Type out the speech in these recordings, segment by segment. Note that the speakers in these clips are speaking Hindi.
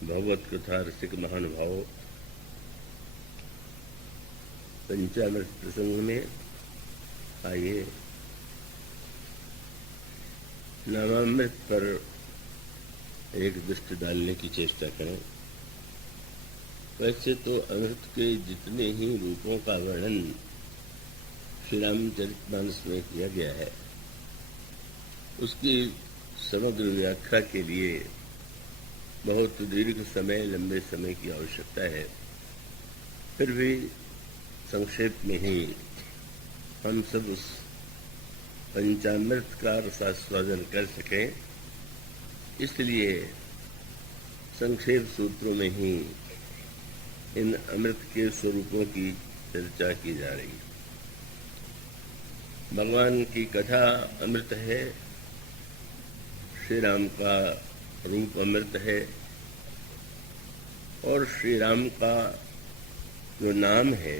भगवत कथा रसिक महानुभाव पंचामृत प्रसंग में आइए नामामृत पर एक दृष्टि डालने की चेष्टा करें। वैसे तो अमृत के जितने ही रूपों का वर्णन श्री रामचरितमानस में किया गया है, उसकी समग्र व्याख्या के लिए बहुत दीर्घ समय, लंबे समय की आवश्यकता है। फिर भी संक्षेप में ही हम सब उस पंचामृत का रसास्वादन कर सकें, इसलिए संक्षेप सूत्रों में ही इन अमृत के स्वरूपों की चर्चा की जा रही है। भगवान की कथा अमृत है, श्री राम का रूप अमृत है और श्री राम का जो नाम है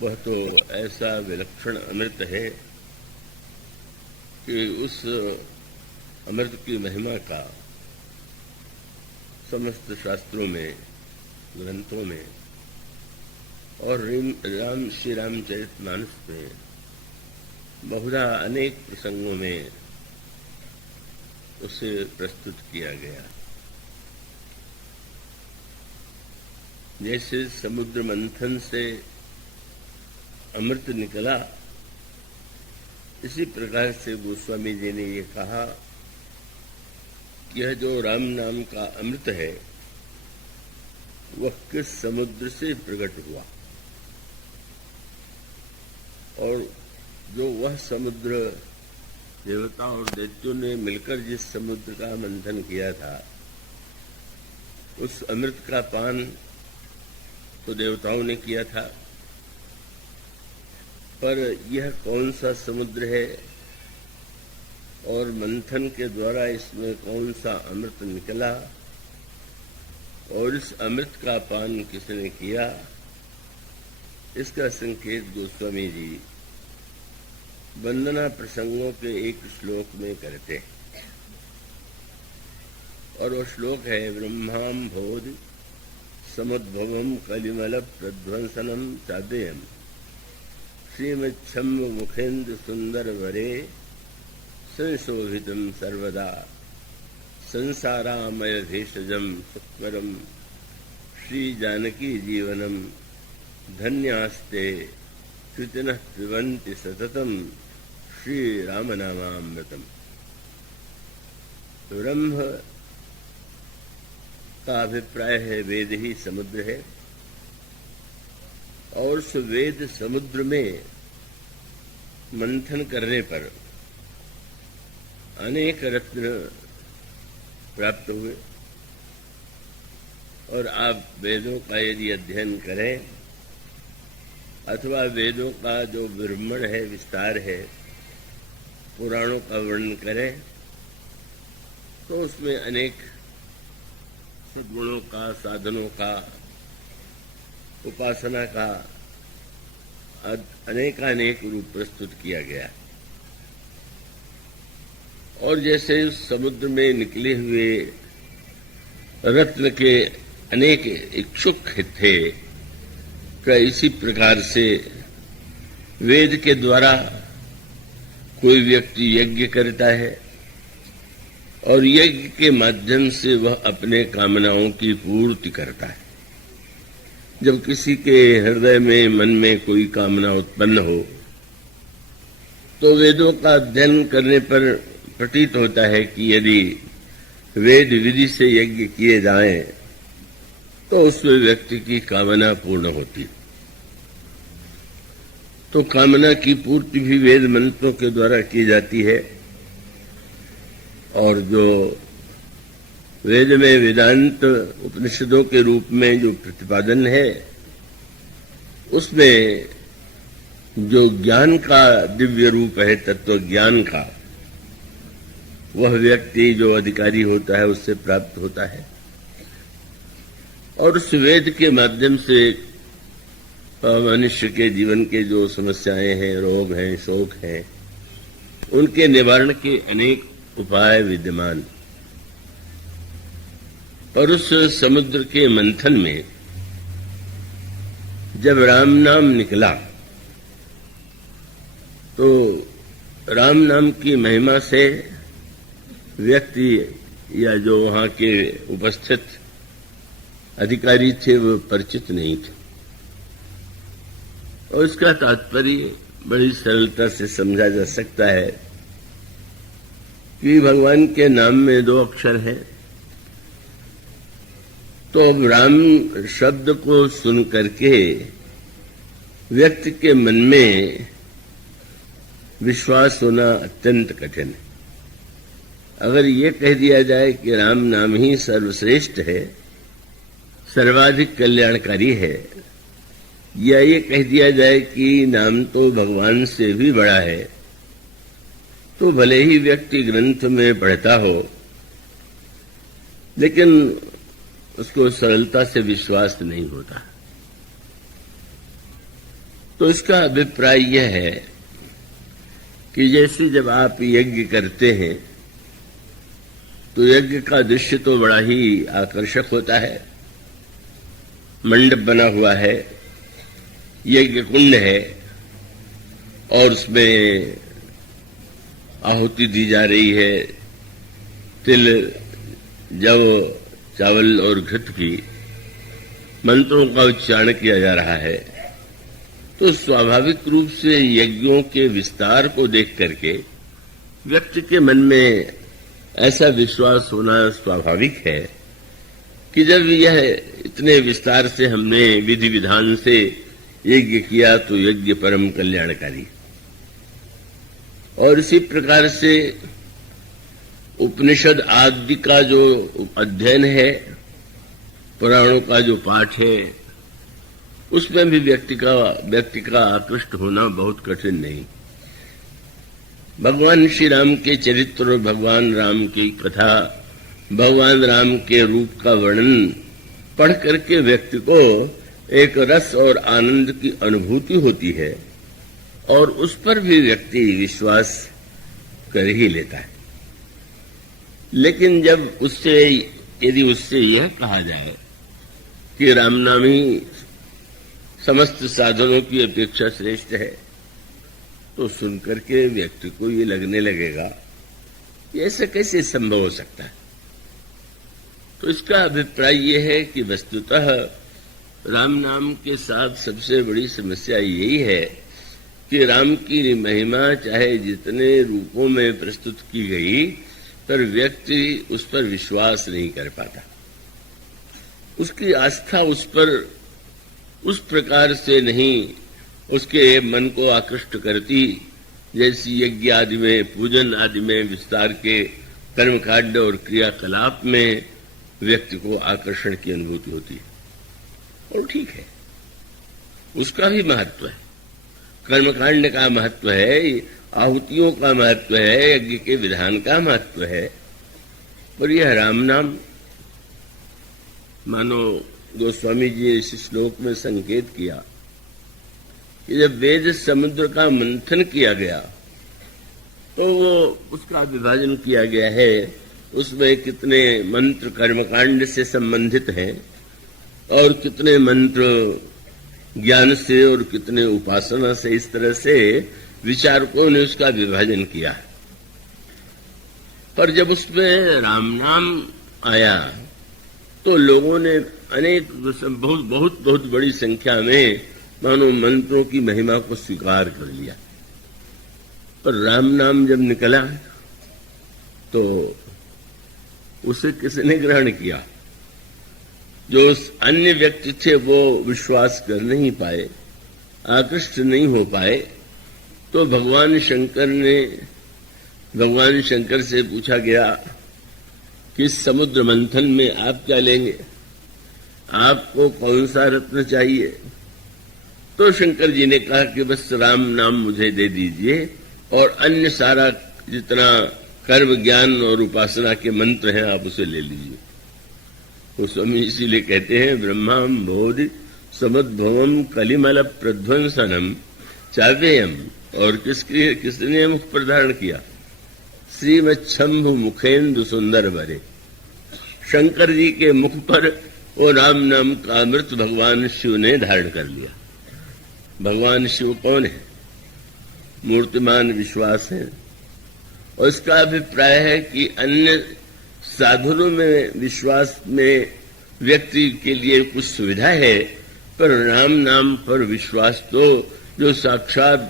वह तो ऐसा विलक्षण अमृत है कि उस अमृत की महिमा का समस्त शास्त्रों में, ग्रंथों में और श्री रामचरितमानस में बहुधा अनेक प्रसंगों में उसे प्रस्तुत किया गया। जैसे समुद्र मंथन से अमृत निकला, इसी प्रकार से गोस्वामी जी ने ये कहा कि यह जो राम नाम का अमृत है वह किस समुद्र से प्रकट हुआ, और जो वह समुद्र देवता और दैत्यों ने मिलकर जिस समुद्र का मंथन किया था, उस अमृत का पान तो देवताओं ने किया था, पर यह कौन सा समुद्र है और मंथन के द्वारा इसमें कौन सा अमृत निकला और इस अमृत का पान किसने किया, इसका संकेत गोस्वामी जी वंदना प्रसंगों के एक श्लोक में करते हैं। और वो श्लोक है ब्रह्माम्भोधि समुद्भवम कलिमल प्रध्वंसनम चादेयम श्रीमच्छम मुखेन्द्र सुंदर वरे संशोभितम सर्वदा संसारामय भेषजम सुक्वरम श्री जानकी जीवनम धन्यास्ते कृतिनः पिबन्ति सततम श्री राम नामामृतम। ब्रह्म का अभिप्राय है वेद ही समुद्र है, और उस वेद समुद्र में मंथन करने पर अनेक रत्न प्राप्त हुए। और आप वेदों का यदि अध्ययन करें अथवा वेदों का जो ब्रह्मण है, विस्तार है, पुराणों का वर्णन करें तो उसमें अनेक सद्गुणों का, साधनों का, उपासना का अनेकानेक रूप प्रस्तुत किया गया। और जैसे उस समुद्र में निकले हुए रत्न के अनेक इच्छुक थे, इसी प्रकार से वेद के द्वारा कोई व्यक्ति यज्ञ करता है और यज्ञ के माध्यम से वह अपने कामनाओं की पूर्ति करता है। जब किसी के हृदय में, मन में कोई कामना उत्पन्न हो तो वेदों का अध्ययन करने पर प्रतीत होता है कि यदि वेद विधि से यज्ञ किए जाएं तो उसमें व्यक्ति की कामना पूर्ण होती। तो कामना की पूर्ति भी वेद मंत्रों के द्वारा की जाती है। और जो वेद में वेदांत उपनिषदों के रूप में जो प्रतिपादन है, उसमें जो ज्ञान का दिव्य रूप है, तत्व ज्ञान का, वह व्यक्ति जो अधिकारी होता है उससे प्राप्त होता है। और उस वेद के माध्यम से मनुष्य के जीवन के जो समस्याएं हैं, रोग हैं, शोक हैं, उनके निवारण के अनेक उपाय विद्यमान। और उस समुद्र के मंथन में जब राम नाम निकला तो राम नाम की महिमा से व्यक्ति या जो वहां के उपस्थित अधिकारी थे वो परिचित नहीं थे। और इसका तात्पर्य बड़ी सरलता से समझा जा सकता है कि भगवान के नाम में 2 अक्षर है, तो अब राम शब्द को सुन करके व्यक्ति के मन में विश्वास होना अत्यंत कठिन है। अगर ये कह दिया जाए कि राम नाम ही सर्वश्रेष्ठ है, सर्वाधिक कल्याणकारी है, या ये कह दिया जाए कि नाम तो भगवान से भी बड़ा है, तो भले ही व्यक्ति ग्रंथ में पढ़ता हो लेकिन उसको सरलता से विश्वास नहीं होता। तो इसका अभिप्राय यह है कि जैसे जब आप यज्ञ करते हैं तो यज्ञ का दृश्य तो बड़ा ही आकर्षक होता है। मंडप बना हुआ है, यज्ञ कुंड है और उसमें आहुति दी जा रही है, तिल, जव, चावल और घृत की मंत्रों का उच्चारण किया जा रहा है। तो स्वाभाविक रूप से यज्ञों के विस्तार को देख करके व्यक्ति के मन में ऐसा विश्वास होना स्वाभाविक है कि जब यह इतने विस्तार से हमने विधि विधान से यज्ञ किया तो यज्ञ परम कल्याणकारी। और इसी प्रकार से उपनिषद आदि का जो अध्ययन है, पुराणों का जो पाठ है, उसमें भी व्यक्ति का आकृष्ट होना बहुत कठिन नहीं। भगवान श्री राम के चरित्र और भगवान राम की कथा, भगवान राम के रूप का वर्णन पढ़ करके व्यक्ति को एक रस और आनंद की अनुभूति होती है और उस पर भी व्यक्ति विश्वास कर ही लेता है। लेकिन जब यदि उससे यह कहा जाए कि राम नाम ही समस्त साधनों की अपेक्षा श्रेष्ठ है, तो सुनकर के व्यक्ति को ये लगने लगेगा कि ऐसा कैसे संभव हो सकता है। तो इसका अभिप्राय ये है कि वस्तुतः राम नाम के साथ सबसे बड़ी समस्या यही है कि राम की महिमा चाहे जितने रूपों में प्रस्तुत की गई, पर व्यक्ति उस पर विश्वास नहीं कर पाता। उसकी आस्था उस पर उस प्रकार से नहीं उसके मन को आकृष्ट करती जैसी यज्ञ आदि में, पूजन आदि में, विस्तार के कर्मकांड और क्रियाकलाप में व्यक्ति को आकर्षण की अनुभूति होती है। और ठीक है, उसका भी महत्व है, कर्मकांड का महत्व है, आहुतियों का महत्व है, यज्ञ के विधान का महत्व है। पर यह राम नाम, मानो गोस्वामी जी ने इस श्लोक में संकेत किया कि जब वेद समुद्र का मंथन किया गया तो वो उसका विभाजन किया गया है, उसमें कितने मंत्र कर्मकांड से संबंधित हैं और कितने मंत्र ज्ञान से और कितने उपासना से, इस तरह से विचारकों ने उसका विभाजन किया है। पर जब उसमें राम नाम आया तो लोगों ने अनेक बहुत बड़ी संख्या में मानो मंत्रों की महिमा को स्वीकार कर लिया। पर राम नाम जब निकला तो उसे किसने ग्रहण किया? जो अन्य व्यक्ति थे वो विश्वास कर नहीं पाए, आकृष्ट नहीं हो पाए। तो भगवान शंकर से पूछा गया कि समुद्र मंथन में आप क्या लेंगे, आपको कौन सा रत्न चाहिए? तो शंकर जी ने कहा कि बस राम नाम मुझे दे दीजिए और अन्य सारा जितना कर्म ज्ञान और उपासना के मंत्र हैं आप उसे ले लीजिए। वो स्वामी इसीलिए कहते हैं ब्रह्माम बोधि समुद्भवम कलिमल प्रध्वंसनम चावेयम, और किसने मुख पर धारण किया? श्रीमच्छंभु मुखेन्दु सुंदर बरे। शंकर जी के मुख पर वो राम नाम का अमृत भगवान शिव ने धारण कर लिया। भगवान शिव कौन है? मूर्तिमान विश्वास है। और इसका अभिप्राय है कि अन्य साधनों में विश्वास में व्यक्ति के लिए कुछ सुविधा है, पर राम नाम पर विश्वास तो जो साक्षात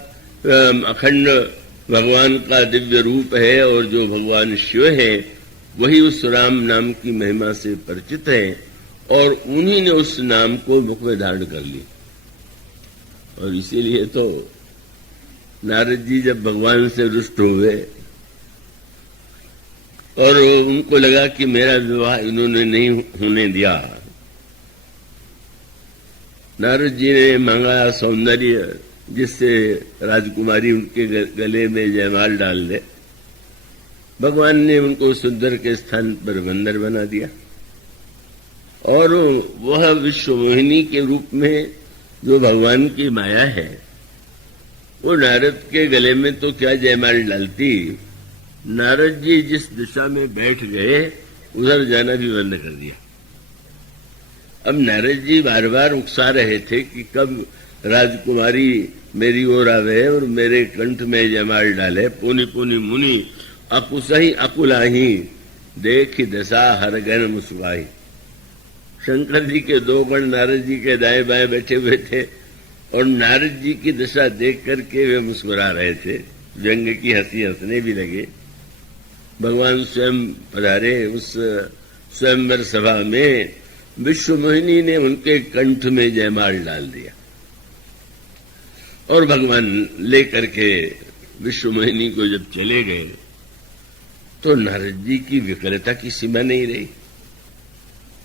अखंड भगवान का दिव्य रूप है और जो भगवान शिव है वही उस राम नाम की महिमा से परिचित है और उन्हीं ने उस नाम को मुख में धारण कर लिया। और इसीलिए तो नारद जी जब भगवान से रुष्ट हुए और उनको लगा कि मेरा विवाह इन्होंने नहीं होने दिया, नारद जी ने मांगा सौंदर्य जिससे राजकुमारी उनके गले में जयमाल डाल दे। भगवान ने उनको सुंदर के स्थान पर बंदर बना दिया और वह विश्वमोहिनी के रूप में जो भगवान की माया है वो नारद के गले में तो क्या जयमाल डालती। नारद जी जिस दिशा में बैठ गए उधर जाना भी बंद कर दिया। अब नारद जी बार बार उकसा रहे थे कि कब राजकुमारी मेरी ओर आवे और मेरे कंठ में जयमाल डाले। पुनि पुनि मुनि अकुसही अकुलाही देखी दशा हर गण मुस्कुराही। शंकर जी के दो गण नारद जी के दाएं बाएं बैठे हुए थे और नारद जी की दशा देख करके वे मुस्कुरा रहे थे, व्यंग की हंसी हंसने भी लगे। भगवान स्वयं पधारे उस स्वयंवर सभा में, विश्वमोहिनी ने उनके कंठ में जयमाल डाल दिया और भगवान लेकर के विश्वमोहिनी को जब चले गए तो नारद जी की विकलता की सीमा नहीं रही।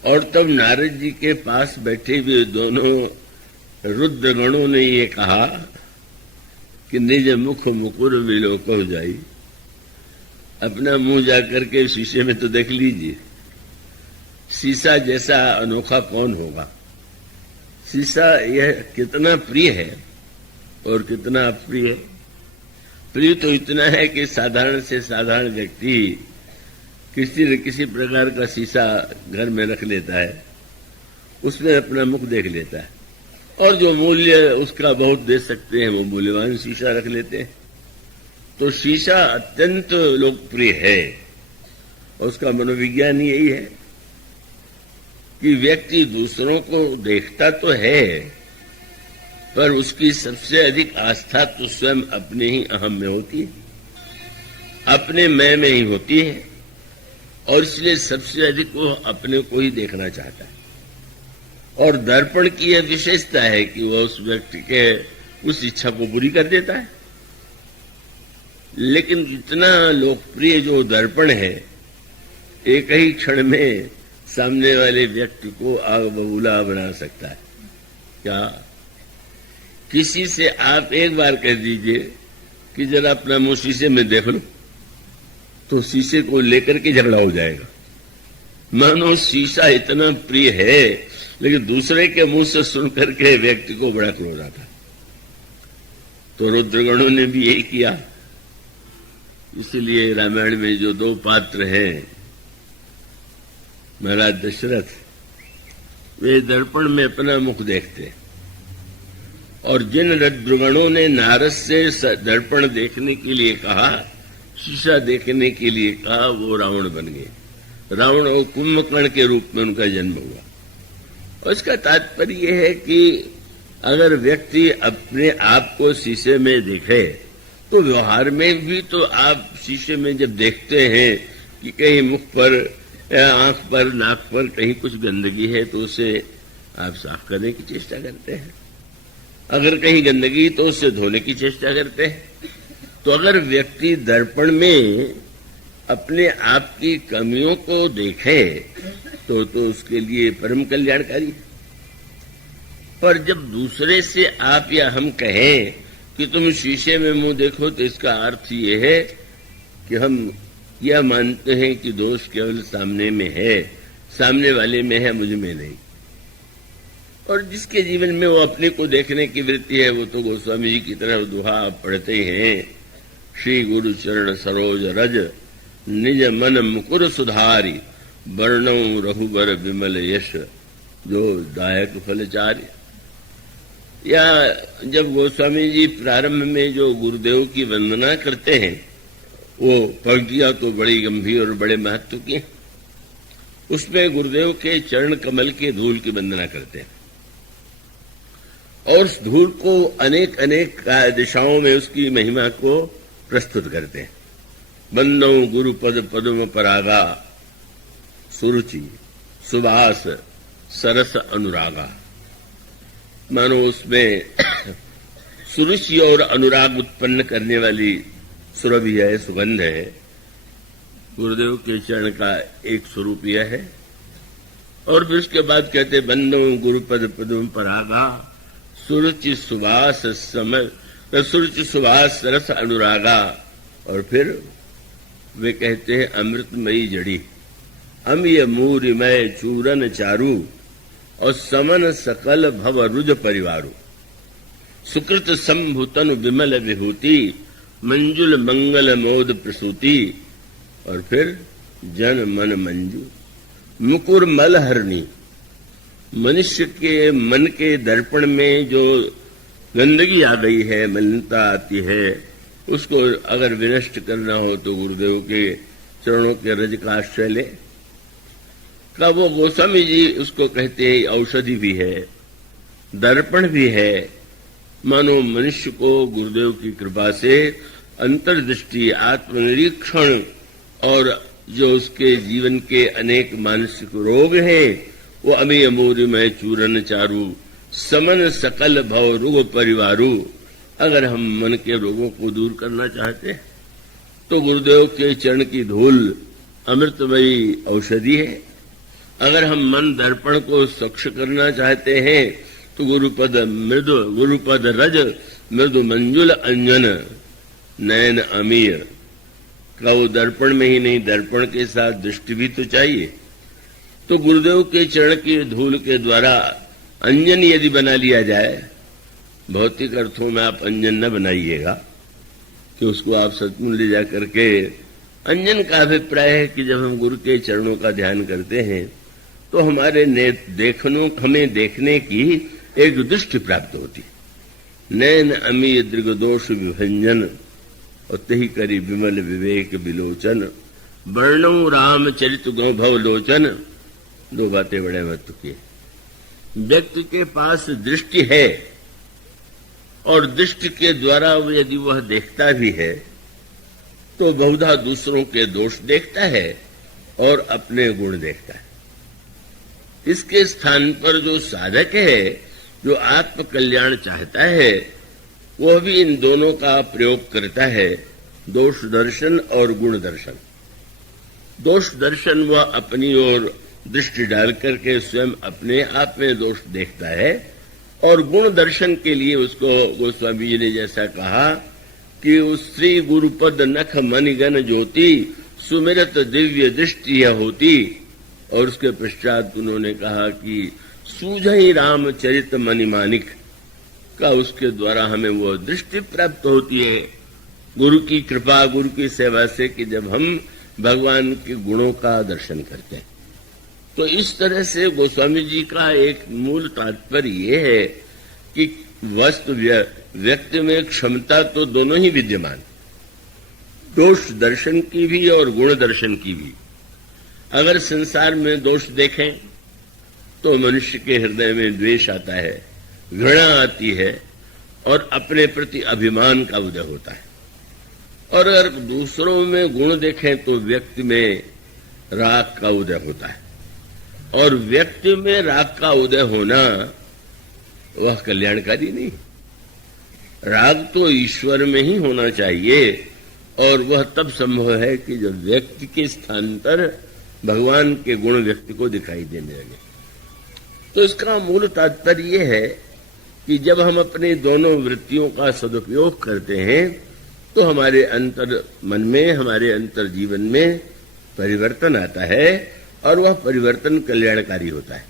और तब नारद जी के पास बैठे हुए दोनों रुद्रगणों ने ये कहा कि निज मुख मुकुर विलोक हो जाई। अपना मुंह जाकर के शीशे में तो देख लीजिए, शीशा जैसा अनोखा कौन होगा। शीशा यह कितना प्रिय है और कितना अप्रिय है। प्रिय तो इतना है कि साधारण से साधारण व्यक्ति किसी न किसी प्रकार का शीशा घर में रख लेता है, उसमें अपना मुख देख लेता है और जो मूल्य उसका बहुत दे सकते हैं वो मूल्यवान शीशा रख लेते हैं। तो शीशा अत्यंत लोकप्रिय है और उसका मनोविज्ञान यही है कि व्यक्ति दूसरों को देखता तो है पर उसकी सबसे अधिक आस्था तो स्वयं अपने ही अहम में होती है, अपने मैं में ही होती है और इसलिए सबसे अधिक वो अपने को ही देखना चाहता है। और दर्पण की यह विशेषता है कि वह उस व्यक्ति के उस इच्छा को पूरी कर देता है। लेकिन इतना लोकप्रिय जो दर्पण है एक ही क्षण में सामने वाले व्यक्ति को आग बबूला बना सकता है। क्या किसी से आप एक बार कह दीजिए कि जरा अपना मुंह शीशे में देख लो तो शीशे को लेकर के झगड़ा हो जाएगा। मानो शीशा इतना प्रिय है लेकिन दूसरे के मुंह से सुन करके व्यक्ति को बड़ा क्रोध आता। तो रुद्रगणों ने भी यही किया। इसलिए रामायण में जो दो पात्र हैं, महाराज दशरथ, वे दर्पण में अपना मुख देखते और जिन रुद्रगणों ने नारद से दर्पण देखने के लिए कहा, शीशा देखने के लिए कहा, वो रावण बन गए। रावण और कुंभकर्ण के रूप में उनका जन्म हुआ। और इसका तात्पर्य यह है कि अगर व्यक्ति अपने आप को शीशे में देखे तो व्यवहार में भी तो आप शीशे में जब देखते हैं कि कहीं मुख पर, आंख पर, नाक पर कहीं कुछ गंदगी है तो उसे आप साफ करने की चेष्टा करते हैं। अगर कहीं गंदगी तो उसे धोने की चेष्टा करते हैं। तो अगर व्यक्ति दर्पण में अपने आप की कमियों को देखे तो उसके लिए परम कल्याणकारी है। पर जब दूसरे से आप या हम कहें कि तुम शीशे में मुंह देखो तो इसका अर्थ ये है कि हम यह मानते हैं कि दोष केवल सामने में है, सामने वाले में है, मुझ में नहीं। और जिसके जीवन में वो अपने को देखने की वृत्ति है वो तो गोस्वामी जी की तरह दुहा पढ़ते हैं, श्री गुरु चरण सरोज रज निज मन मुकुर सुधारी वर्णौ रघुबर विमल यश जो दायक फलचार्य। या जब गोस्वामी जी प्रारंभ में जो गुरुदेव की वंदना करते हैं, वो पंक्तियां तो बड़ी गंभीर और बड़े महत्व की। उसमें गुरुदेव के चरण कमल के धूल की वंदना करते हैं और उस धूल को अनेक अनेक दिशाओं में उसकी महिमा को प्रस्तुत करते हैं। वंदौ गुरुपद पद्म परागा सुरुचि सुभाष सरस अनुरागा। मानो उसमें सुरुचि और अनुराग उत्पन्न करने वाली सुरभि है, सुगंध है। गुरुदेव के चरण का एक स्वरूप यह है। और फिर उसके बाद कहते वंदौ गुरुपद पद्म परागा सुरुचि सुभाष सुरुचि सुभाष सरस अनुरागा। और फिर वे कहते हैं अमृतमयी जड़ी अम्य मूरिमय चूरन चारू और समन सकल भव रुज परिवारू। सुकृत संभुतन विमल विभूति मंजुल मंगल मोद प्रसूति। और फिर जन मन मंजू मुकुर मल हरणी। मनुष्य के मन के दर्पण में जो गंदगी आ गई है, मलिनता आती है, उसको अगर विनष्ट करना हो तो गुरुदेव के चरणों के रज का आश्रय ले। का वो गोस्वामी जी उसको कहते हैं औषधि भी है, दर्पण भी है। मानो मनुष्य को गुरुदेव की कृपा से अंतर्दृष्टि, आत्मनिरीक्षण और जो उसके जीवन के अनेक मानसिक रोग हैं, वो अमीय मूरिमय चूरन चारू समन सकल भव रुग परिवारू। अगर हम मन के रोगों को दूर करना चाहते हैं तो गुरुदेव के चरण की धूल अमृतमयी औषधि है। अगर हम मन दर्पण को स्वच्छ करना चाहते हैं तो गुरुपद रज मृदु मंजुल अंजन नयन अमीय। का वो दर्पण में ही नहीं, दर्पण के साथ दृष्टि भी तो चाहिए। तो गुरुदेव के चरण की धूल के द्वारा अंजन यदि बना लिया जाए, भौतिक अर्थों में आप अंजन न बनाइएगा कि उसको आप सचमुच ले जा करके। अंजन का अभिप्राय है कि जब हम गुरु के चरणों का ध्यान करते हैं तो हमारे हमें देखने की एक दृष्टि प्राप्त होती। नैन अमीय दृगदोष विभंजन और तही करी विमल विवेक विलोचन। वर्णौ राम चरित गौ भव लोचन। दो बातें बड़े महत्व की। व्यक्ति के पास दृष्टि है और दृष्टि के द्वारा यदि वह देखता भी है तो बहुधा दूसरों के दोष देखता है और अपने गुण देखता है। इसके स्थान पर जो साधक है, जो आत्म कल्याण चाहता है, वह भी इन दोनों का प्रयोग करता है, दोष दर्शन और गुण दर्शन। दोष दर्शन वह अपनी ओर दृष्टि डाल करके स्वयं अपने आप में दोष देखता है, और गुण दर्शन के लिए उसको गोस्वामी जी ने जैसा कहा कि उस श्री गुरुपद नख मणिगण ज्योति सुमिरत दिव्य दृष्टि यह होती। और उसके पश्चात उन्होंने कहा कि सूझई राम चरित मणिमानिक का उसके द्वारा हमें वो दृष्टि प्राप्त होती है गुरु की कृपा, गुरु की सेवा से, कि जब हम भगवान के गुणों का दर्शन करते हैं। तो इस तरह से गोस्वामी जी का एक मूल तात्पर्य ये है कि वस्तु व्यक्ति में क्षमता तो दोनों ही विद्यमान, दोष दर्शन की भी और गुण दर्शन की भी। अगर संसार में दोष देखें तो मनुष्य के हृदय में द्वेष आता है, घृणा आती है और अपने प्रति अभिमान का उदय होता है। और अगर दूसरों में गुण देखें तो व्यक्ति में राग का उदय होता है। और व्यक्ति में राग का उदय होना वह कल्याणकारी नहीं। राग तो ईश्वर में ही होना चाहिए, और वह तब संभव है कि जब व्यक्ति के स्थान पर भगवान के गुण व्यक्ति को दिखाई देने लगे। तो इसका मूल तात्पर्य यह है कि जब हम अपने दोनों वृत्तियों का सदुपयोग करते हैं तो हमारे अंतर मन में, हमारे अंतर जीवन में परिवर्तन आता है, और वह परिवर्तन कल्याणकारी होता है।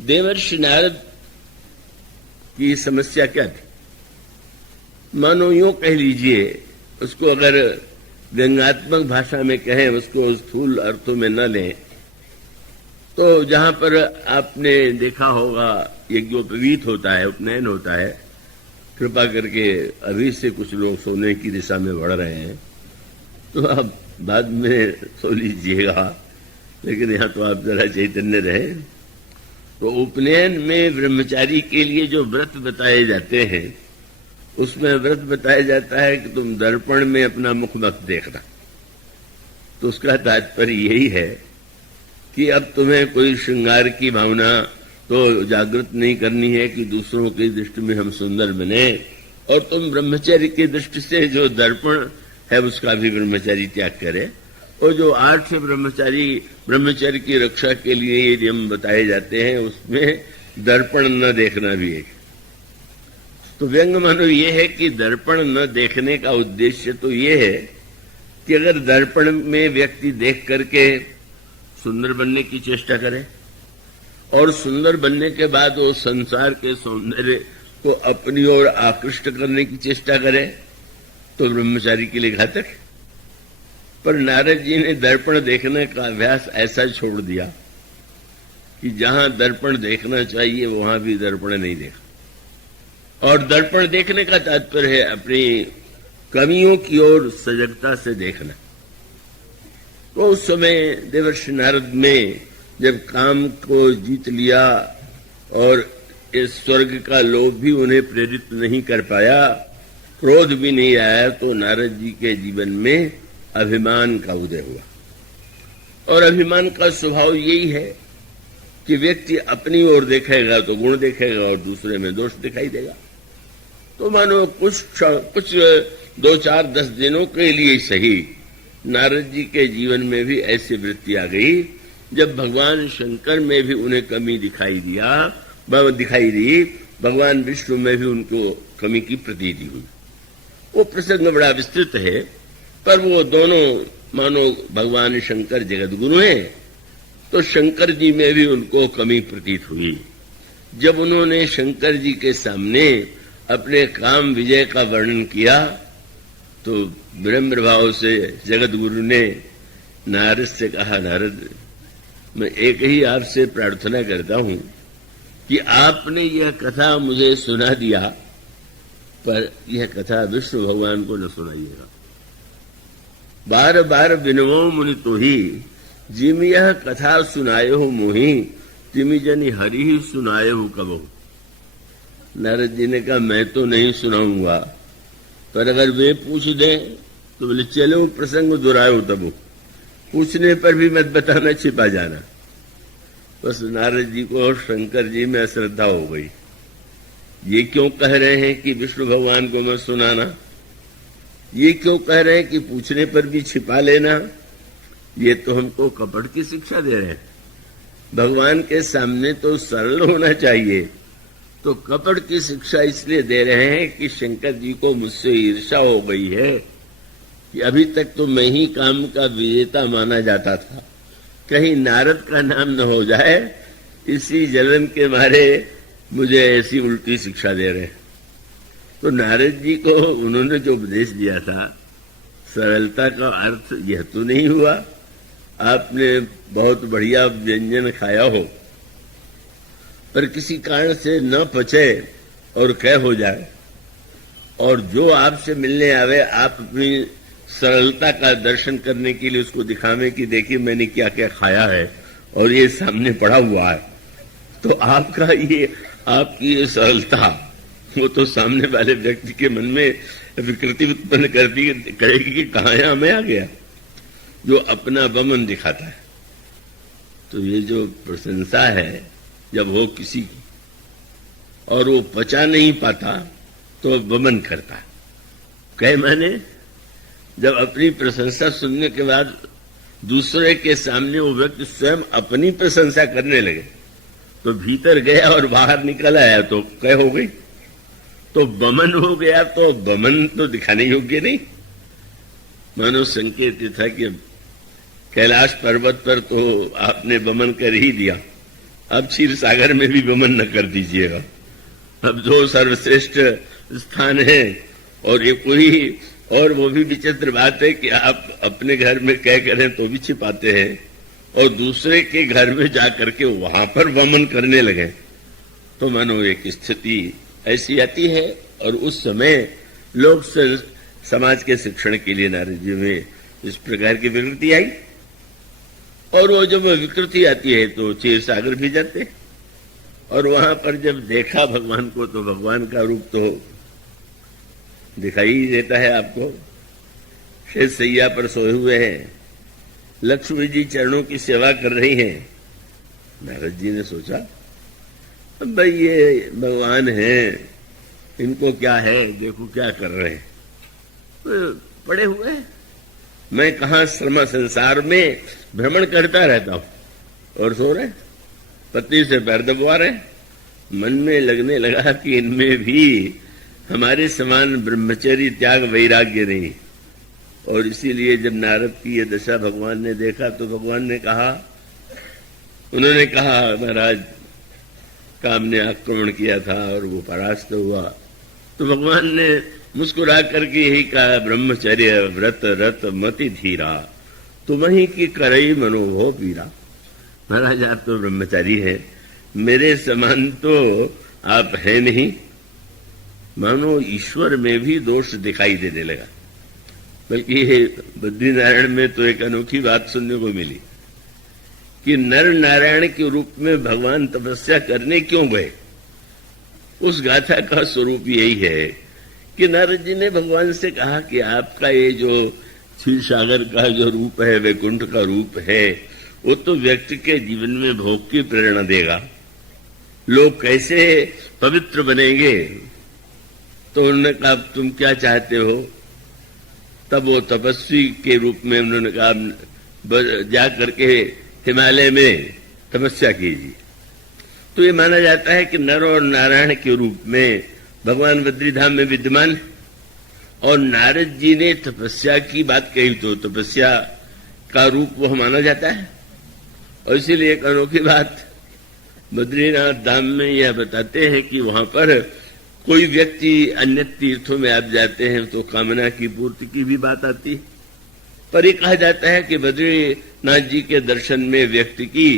देवर्षि नारद की समस्या क्या थी? मानो यूं कह लीजिए, उसको अगर व्यंग्यात्मक भाषा में कहें, उसको स्थूल अर्थों में न लें, तो जहां पर आपने देखा होगा यज्ञोपवीत होता है, उपनयन होता है, कृपा करके अभी से कुछ लोग सोने की दिशा में बढ़ रहे हैं, तो आप बाद में सो लीजिएगा, लेकिन यहां तो आप जरा चैतन्य रहे। तो उपनयन में ब्रह्मचारी के लिए जो व्रत बताए जाते हैं, उसमें व्रत बताया जाता है कि तुम दर्पण में अपना मुख मत देखना। तो उसका तात्पर्य यही है कि अब तुम्हें कोई श्रृंगार की भावना तो जागृत नहीं करनी है कि दूसरों की दृष्टि में हम सुंदर बने, और तुम ब्रह्मचर्य की दृष्टि से जो दर्पण है उसका भी ब्रह्मचारी त्याग करे। और जो 8 ब्रह्मचर्य की रक्षा के लिए ये नियम बताए जाते हैं, उसमें दर्पण न देखना भी है। तो व्यंग मानो ये है कि दर्पण न देखने का उद्देश्य तो ये है कि अगर दर्पण में व्यक्ति देख करके सुंदर बनने की चेष्टा करे और सुंदर बनने के बाद वो संसार के सौंदर्य को अपनी ओर आकृष्ट करने की चेष्टा करे, तो ब्रह्मचारी के लिए घातक है। पर नारद जी ने दर्पण देखने का अभ्यास ऐसा छोड़ दिया कि जहां दर्पण देखना चाहिए वहां भी दर्पण नहीं देखा। और दर्पण देखने का तात्पर्य है अपनी कमियों की ओर सजगता से देखना। तो उस समय देवर्षि नारद ने जब काम को जीत लिया और इस स्वर्ग का लोभ भी उन्हें प्रेरित नहीं कर पाया, क्रोध भी नहीं आया, तो नारद जी के जीवन में अभिमान का उदय हुआ। और अभिमान का स्वभाव यही है कि व्यक्ति अपनी ओर देखेगा तो गुण देखेगा और दूसरे में दोष दिखाई देगा। तो मानो कुछ 2-4-10 दिनों के लिए सही नारद जी के जीवन में भी ऐसी वृत्ति आ गई, जब भगवान शंकर में भी उन्हें कमी दिखाई दी, भगवान विष्णु में भी उनको कमी की प्रतीति हुई। वो प्रसंग बड़ा विस्तृत है, पर वो दोनों मानो भगवान शंकर जगत गुरु हैं, तो शंकर जी में भी उनको कमी प्रतीत हुई। जब उन्होंने शंकर जी के सामने अपने काम विजय का वर्णन किया, तो विनम्र भाव से जगत गुरु ने नारद से कहा, नारद, मैं एक ही आपसे प्रार्थना करता हूं कि आपने यह कथा मुझे सुना दिया, पर यह कथा विष्णु भगवान को न सुनाइएगा। बार बार विनवो मुनि तो ही जिम यह कथा सुनाए हो मोही, तिमि जनि हरि ही सुनाए हो कबहू। नारद जी ने कहा, मैं तो नहीं सुनाऊंगा, पर अगर वे पूछ दें तो बोले चलो प्रसंग दोहराओ, तब पूछने पर भी मत बताना, छिपा जाना। बस नारद जी को शंकर जी में अश्रद्धा हो गई। ये क्यों कह रहे हैं कि विष्णु भगवान को मत सुनाना, ये क्यों कह रहे हैं कि पूछने पर भी छिपा लेना, ये तो हमको कपट की शिक्षा दे रहे हैं। भगवान के सामने तो सरल होना चाहिए, तो कपट की शिक्षा इसलिए दे रहे हैं कि शंकर जी को मुझसे ईर्ष्या हो गई है कि अभी तक तो मैं ही काम का विजेता माना जाता था, कहीं नारद का नाम न हो जाए, इसी जलन के मारे मुझे ऐसी उल्टी शिक्षा दे रहे हैं। तो नारद जी को उन्होंने जो उपदेश दिया था, सरलता का अर्थ यह तो नहीं हुआ आपने बहुत बढ़िया व्यंजन खाया हो, पर किसी कारण से न पचे और कह हो जाए, और जो आपसे मिलने आवे आप अपनी सरलता का दर्शन करने के लिए उसको दिखावे कि देखिए मैंने क्या क्या खाया है और ये सामने पड़ा हुआ है, तो आपकी ये सरलता वो तो सामने वाले व्यक्ति के मन में विकृति उत्पन्न करेगी कि कहाँ यहां मैं आ गया, जो अपना बमन दिखाता है। तो ये जो प्रशंसा है जब हो किसी की और वो पचा नहीं पाता तो बमन करता है। कहे मैंने जब अपनी प्रशंसा सुनने के बाद दूसरे के सामने वो व्यक्ति स्वयं अपनी प्रशंसा करने लगे, तो भीतर गया और बाहर निकल आया तो कह हो गई, तो बमन हो गया, तो बमन तो दिखाने योग्य नहीं। मानो संकेत था कि कैलाश पर्वत पर तो आपने बमन कर ही दिया, अब क्षीर सागर में भी बमन न कर दीजिएगा। अब जो सर्वश्रेष्ठ स्थान है और ये कोई, और वो भी विचित्र बात है कि आप अपने घर में कह करें तो भी छिपाते हैं और दूसरे के घर में जाकर के वहां पर वमन करने लगे, तो मानो एक स्थिति ऐसी आती है। और उस समय लोग समाज के शिक्षण के लिए नारद जी में इस प्रकार की विकृति आई, और वो जब विकृति आती है तो क्षीर सागर भी जाते, और वहां पर जब देखा भगवान को तो भगवान का रूप तो दिखाई ही देता है आपको। शेष सैया पर सोए हुए हैं, लक्ष्मी जी चरणों की सेवा कर रही हैं। नारद जी ने सोचा अब भाई ये भगवान हैं, इनको क्या है, देखो क्या कर रहे हैं, तो पड़े हुए हैं। मैं कहां श्रम संसार में भ्रमण करता रहता हूं और सो रहे, पत्नी से पैर दबवा रहे। मन में लगने लगा कि इनमें भी हमारे समान ब्रह्मचर्य त्याग वैराग्य नहीं। और इसीलिए जब नारद की ये दशा भगवान ने देखा तो भगवान ने कहा, उन्होंने कहा महाराज काम ने आक्रमण किया था और वो परास्त हुआ, तो भगवान ने मुस्कुरा करके यही कहा, ब्रह्मचर्य व्रत रत मति धीरा तुम्हीं की करई मनोभव पीरा। महाराज आप तो ब्रह्मचारी हैं, मेरे समान तो आप हैं नहीं। मानो ईश्वर में भी दोष दिखाई देने लगा। बल्कि बद्रीनारायण में तो एक अनोखी बात सुनने को मिली कि नर नारायण के रूप में भगवान तपस्या करने क्यों गए। उस गाथा का स्वरूप यही है कि नारद जी ने भगवान से कहा कि आपका ये जो क्षीर सागर का जो रूप है, वैकुंठ का रूप है, वो तो व्यक्ति के जीवन में भोग की प्रेरणा देगा, लोग कैसे पवित्र बनेंगे। तो उन्होंने कहा तुम क्या चाहते हो। तब वो तपस्वी के रूप में उन्होंने कहा जा करके हिमालय में तपस्या कीजिए। तो ये माना जाता है कि नर और नारायण के रूप में भगवान बद्रीधाम में विद्यमान है। और नारद जी ने तपस्या की बात कही तो तपस्या का रूप वह माना जाता है। और इसीलिए एक अनोखी बात बद्रीनाथ धाम में यह बताते हैं कि वहां पर कोई व्यक्ति अन्य तीर्थों में आप जाते हैं तो कामना की पूर्ति की भी बात आती है, पर यह कहा जाता है कि बद्रीनाथ जी के दर्शन में व्यक्ति की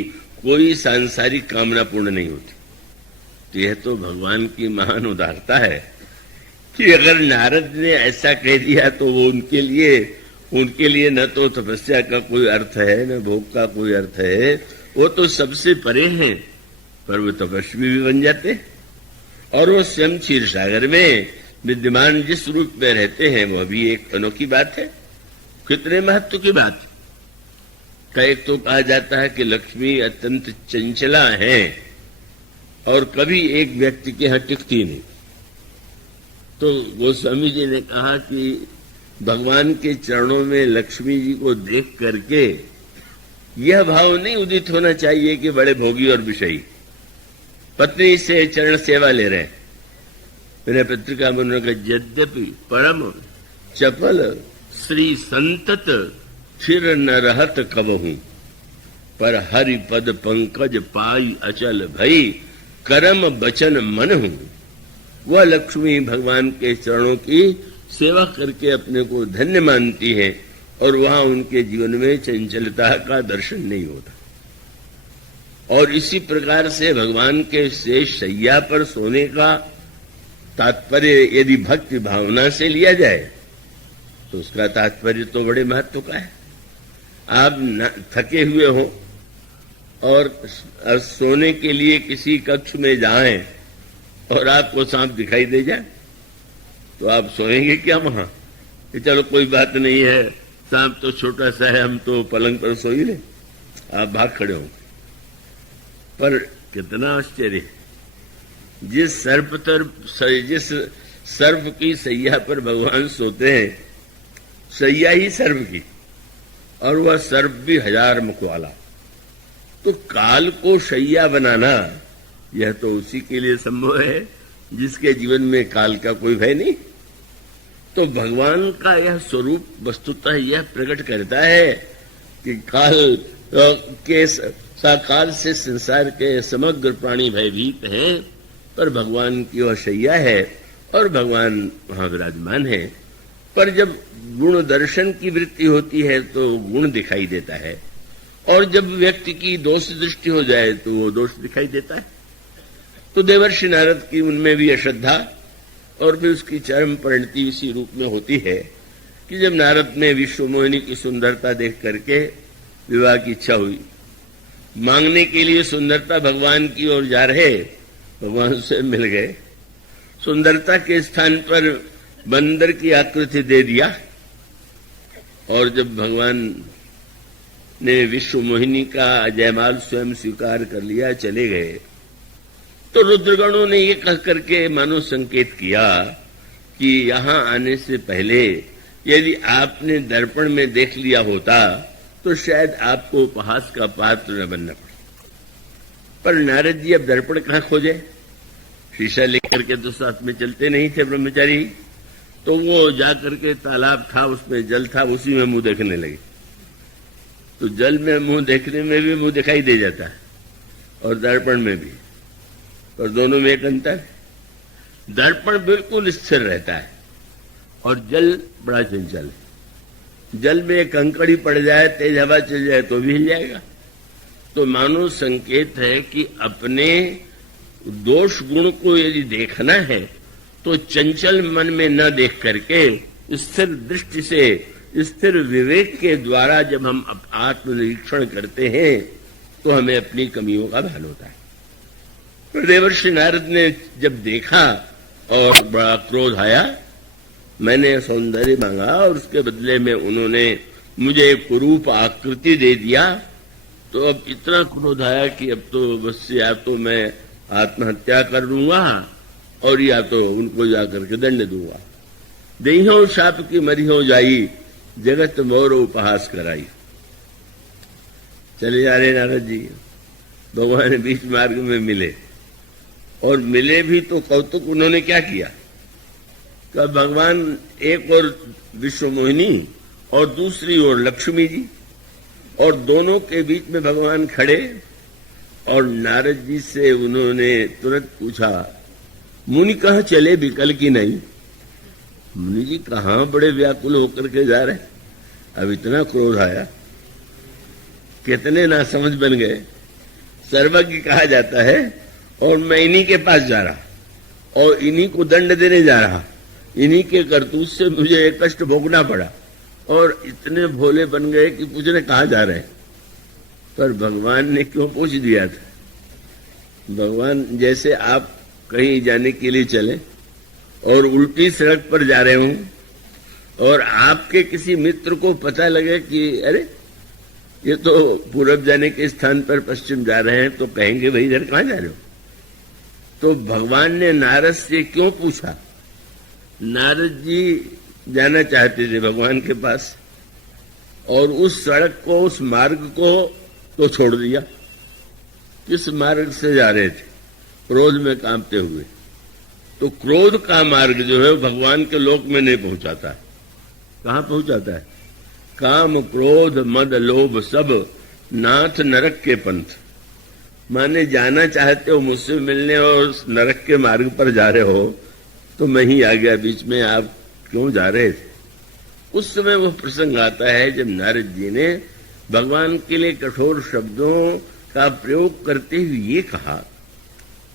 कोई सांसारिक कामना पूर्ण नहीं होती। तो यह तो भगवान की महान उदारता है कि अगर नारद ने ऐसा कह दिया तो वो उनके लिए न तो तपस्या का कोई अर्थ है, न भोग का कोई अर्थ है, वो तो सबसे परे हैं, पर वो तपस्वी भी बन जाते। और वो स्वयं क्षीर सागर में विद्यमान जिस रूप में रहते हैं वह भी एक अनोखी बात है। कितने महत्व की बात। एक तो कहा जाता है कि लक्ष्मी अत्यंत चंचला हैं और कभी एक व्यक्ति के यहां टिकती नहीं। तो गोस्वामी जी ने कहा कि भगवान के चरणों में लक्ष्मी जी को देख करके यह भाव नहीं उदित होना चाहिए कि बड़े भोगी और विषयी पत्नी से चरण सेवा ले रहे हैं। मेरे पत्रिका में उन्होंने कहा यद्यपि परम चपल श्री संतत फिर न रहत कबहूं, पर हरि पद पंकज पाई अचल भई करम बचन मन हूं। वह लक्ष्मी भगवान के चरणों की सेवा करके अपने को धन्य मानती है और वहां उनके जीवन में चंचलता का दर्शन नहीं होता। और इसी प्रकार से भगवान के शेष शैया पर सोने का तात्पर्य यदि भक्ति भावना से लिया जाए तो उसका तात्पर्य तो बड़े महत्व का है। आप थके हुए हो और सोने के लिए किसी कक्ष में जाएं और आपको सांप दिखाई दे जाए तो आप सोएंगे क्या वहां कि चलो कोई बात नहीं है, सांप तो छोटा सा है, हम तो पलंग पर सो ही ले, आप भाग खड़े होंगे। पर कितना आश्चर्य, जिस सर्प की सैया पर भगवान सोते हैं, सैया ही सर्प की, और वह सर्प भी 1000 मुख वाला। तो काल को शैया बनाना यह तो उसी के लिए संभव है जिसके जीवन में काल का कोई भय नहीं। तो भगवान का यह स्वरूप वस्तुतः यह प्रकट करता है कि काल के साकाल से संसार के समग्र प्राणी भयभीत हैं, पर भगवान की वह शैया है और भगवान वहां विराजमान है। पर जब गुण दर्शन की वृत्ति होती है तो गुण दिखाई देता है और जब व्यक्ति की दोष दृष्टि हो जाए तो वो दोष दिखाई देता है। तो देवर्षि नारद की उनमें भी अश्रद्धा और फिर उसकी चरम परिणति इसी रूप में होती है कि जब नारद ने विश्वमोहिनी की सुंदरता देख करके विवाह की इच्छा हुई, मांगने के लिए सुंदरता भगवान की ओर जा रहे, भगवान से मिल गए, सुंदरता के स्थान पर बंदर की आकृति दे दिया, और जब भगवान ने विश्वमोहिनी का जयमाल स्वयं स्वीकार कर लिया, चले गए, तो रुद्रगणों ने ये कह करके मानो संकेत किया कि यहां आने से पहले यदि आपने दर्पण में देख लिया होता तो शायद आपको उपहास का पात्र न बनना पड़े। पर नारद जी अब दर्पण कहां खोजे, शीशा लेकर के तो साथ में चलते नहीं थे ब्रह्मचारी, तो वो जाकर के तालाब था, उसमें जल था, उसी में मुंह देखने लगे। तो जल में मुंह देखने में भी मुंह दिखाई दे जाता है और दर्पण में भी, और दोनों में एक अंतर है। दर्पण बिल्कुल स्थिर रहता है और जल बड़ा चंचल है। जल में एक कंकड़ी पड़ जाए, तेज हवा चल जाए तो भी हिल जाएगा। तो मानो संकेत है कि अपने दोष गुण को यदि देखना है तो चंचल मन में न देख करके स्थिर दृष्टि से, स्थिर विवेक के द्वारा जब हम आत्मनिरीक्षण करते हैं तो हमें अपनी कमियों का भान होता है। तो देवर्षि नारद ने जब देखा और बड़ा क्रोध आया, मैंने सौंदर्य मांगा और उसके बदले में उन्होंने मुझे कुरूप आकृति दे दिया, तो अब इतना क्रोध आया कि अब तो बस या तो मैं आत्महत्या कर लूंगा और या तो उनको जाकर के दंड दूंगा। देहियों शाप की मरियों जाई, जगत मोर उपहास कराई। चले जा रहे नारद जी, भगवान बीच मार्ग में मिले, और मिले भी तो कौतुक उन्होंने क्या किया कि भगवान एक और विश्वमोहिनी और दूसरी ओर लक्ष्मी जी, और दोनों के बीच में भगवान खड़े, और नारद जी से उन्होंने तुरंत पूछा, मुनि कहाँ चले, विकल की नहीं? मुनि जी कहाँ बड़े व्याकुल होकर के जा रहे, अब इतना क्रोध आया, कितने नासमझ बन गए। सर्वज्ञ कहा जाता है और मैं इन्हीं के पास जा रहा और इन्हीं को दंड देने जा रहा, इन्हीं के करतूत से मुझे एक कष्ट भोगना पड़ा, और इतने भोले बन गए कि पूछने कहाँ जा रहे हैं। पर भगवान ने क्यों पूछ दिया था? भगवान जैसे आप कहीं जाने के लिए चले और उल्टी सड़क पर जा रहे हों और आपके किसी मित्र को पता लगे कि अरे ये तो पूरब जाने के स्थान पर पश्चिम जा रहे हैं, तो कहेंगे भाई इधर कहाँ जा रहे हो? तो भगवान ने नारद से क्यों पूछा? नारद जी जाना चाहते थे भगवान के पास, और उस सड़क को, उस मार्ग को तो छोड़ दिया। किस मार्ग से जा रहे थे? क्रोध में कांपते हुए। तो क्रोध का मार्ग जो है भगवान के लोक में नहीं पहुंचाता है। कहां पहुंचाता है? काम क्रोध मद लोभ सब नाथ नरक के पंथ। माने जाना चाहते हो मुझसे मिलने और नरक के मार्ग पर जा रहे हो, तो मैं ही आ गया बीच में, आप क्यों जा रहे थे? उस समय वो प्रसंग आता है जब नारद जी ने भगवान के लिए कठोर शब्दों का प्रयोग करते हुए ये कहा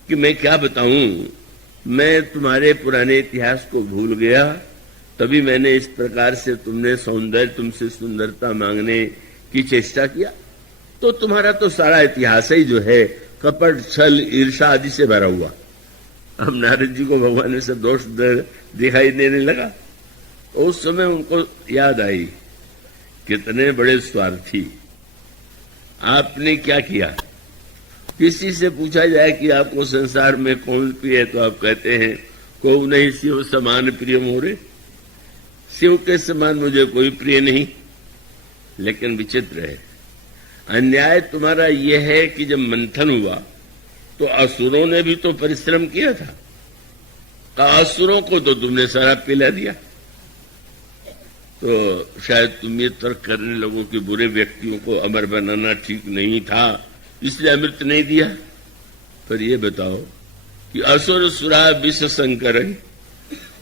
कि मैं क्या बताऊं, मैं तुम्हारे पुराने इतिहास को भूल गया, तभी मैंने इस प्रकार से तुमसे सुंदरता मांगने की चेष्टा किया। तो तुम्हारा तो सारा इतिहास ही जो है कपट, छल, ईर्षा आदि से भरा हुआ। अब नारद जी को भगवान में से दोष दिखाई देने लगा। उस समय उनको याद आई, कितने बड़े स्वार्थी, आपने क्या किया? किसी से पूछा जाए कि आपको संसार में कौन प्रिय है, तो आप कहते हैं को नहीं शिव समान प्रिय मोरे, शिव के समान मुझे कोई प्रिय नहीं। लेकिन विचित्र है, अन्याय तुम्हारा यह है कि जब मंथन हुआ तो असुरों ने भी तो परिश्रम किया था, असुरों को तो तुमने शराब पिला दिया। तो शायद तुम ये तर्क करने लगो कि बुरे व्यक्तियों को अमर बनाना ठीक नहीं था, इसलिए अमृत नहीं दिया। पर ये बताओ कि असुर सुरा विष शंकर,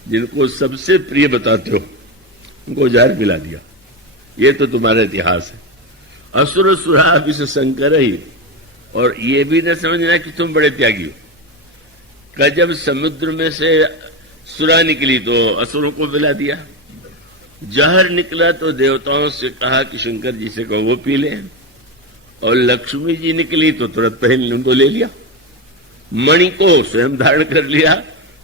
जिनको सबसे प्रिय बताते हो, उनको जहर पिला दिया। ये तो तुम्हारा इतिहास है। असुर सुरा विष शंकर ही। और ये भी न समझना कि तुम बड़े त्यागी हो। का जब समुद्र में से सुरा निकली तो असुरों को मिला दिया, जहर निकला तो देवताओं से कहा कि शंकर जी से कहो वो पी ले, और लक्ष्मी जी निकली तो तुरंत पहन तो ले लिया, मणि को स्वयं धारण कर लिया।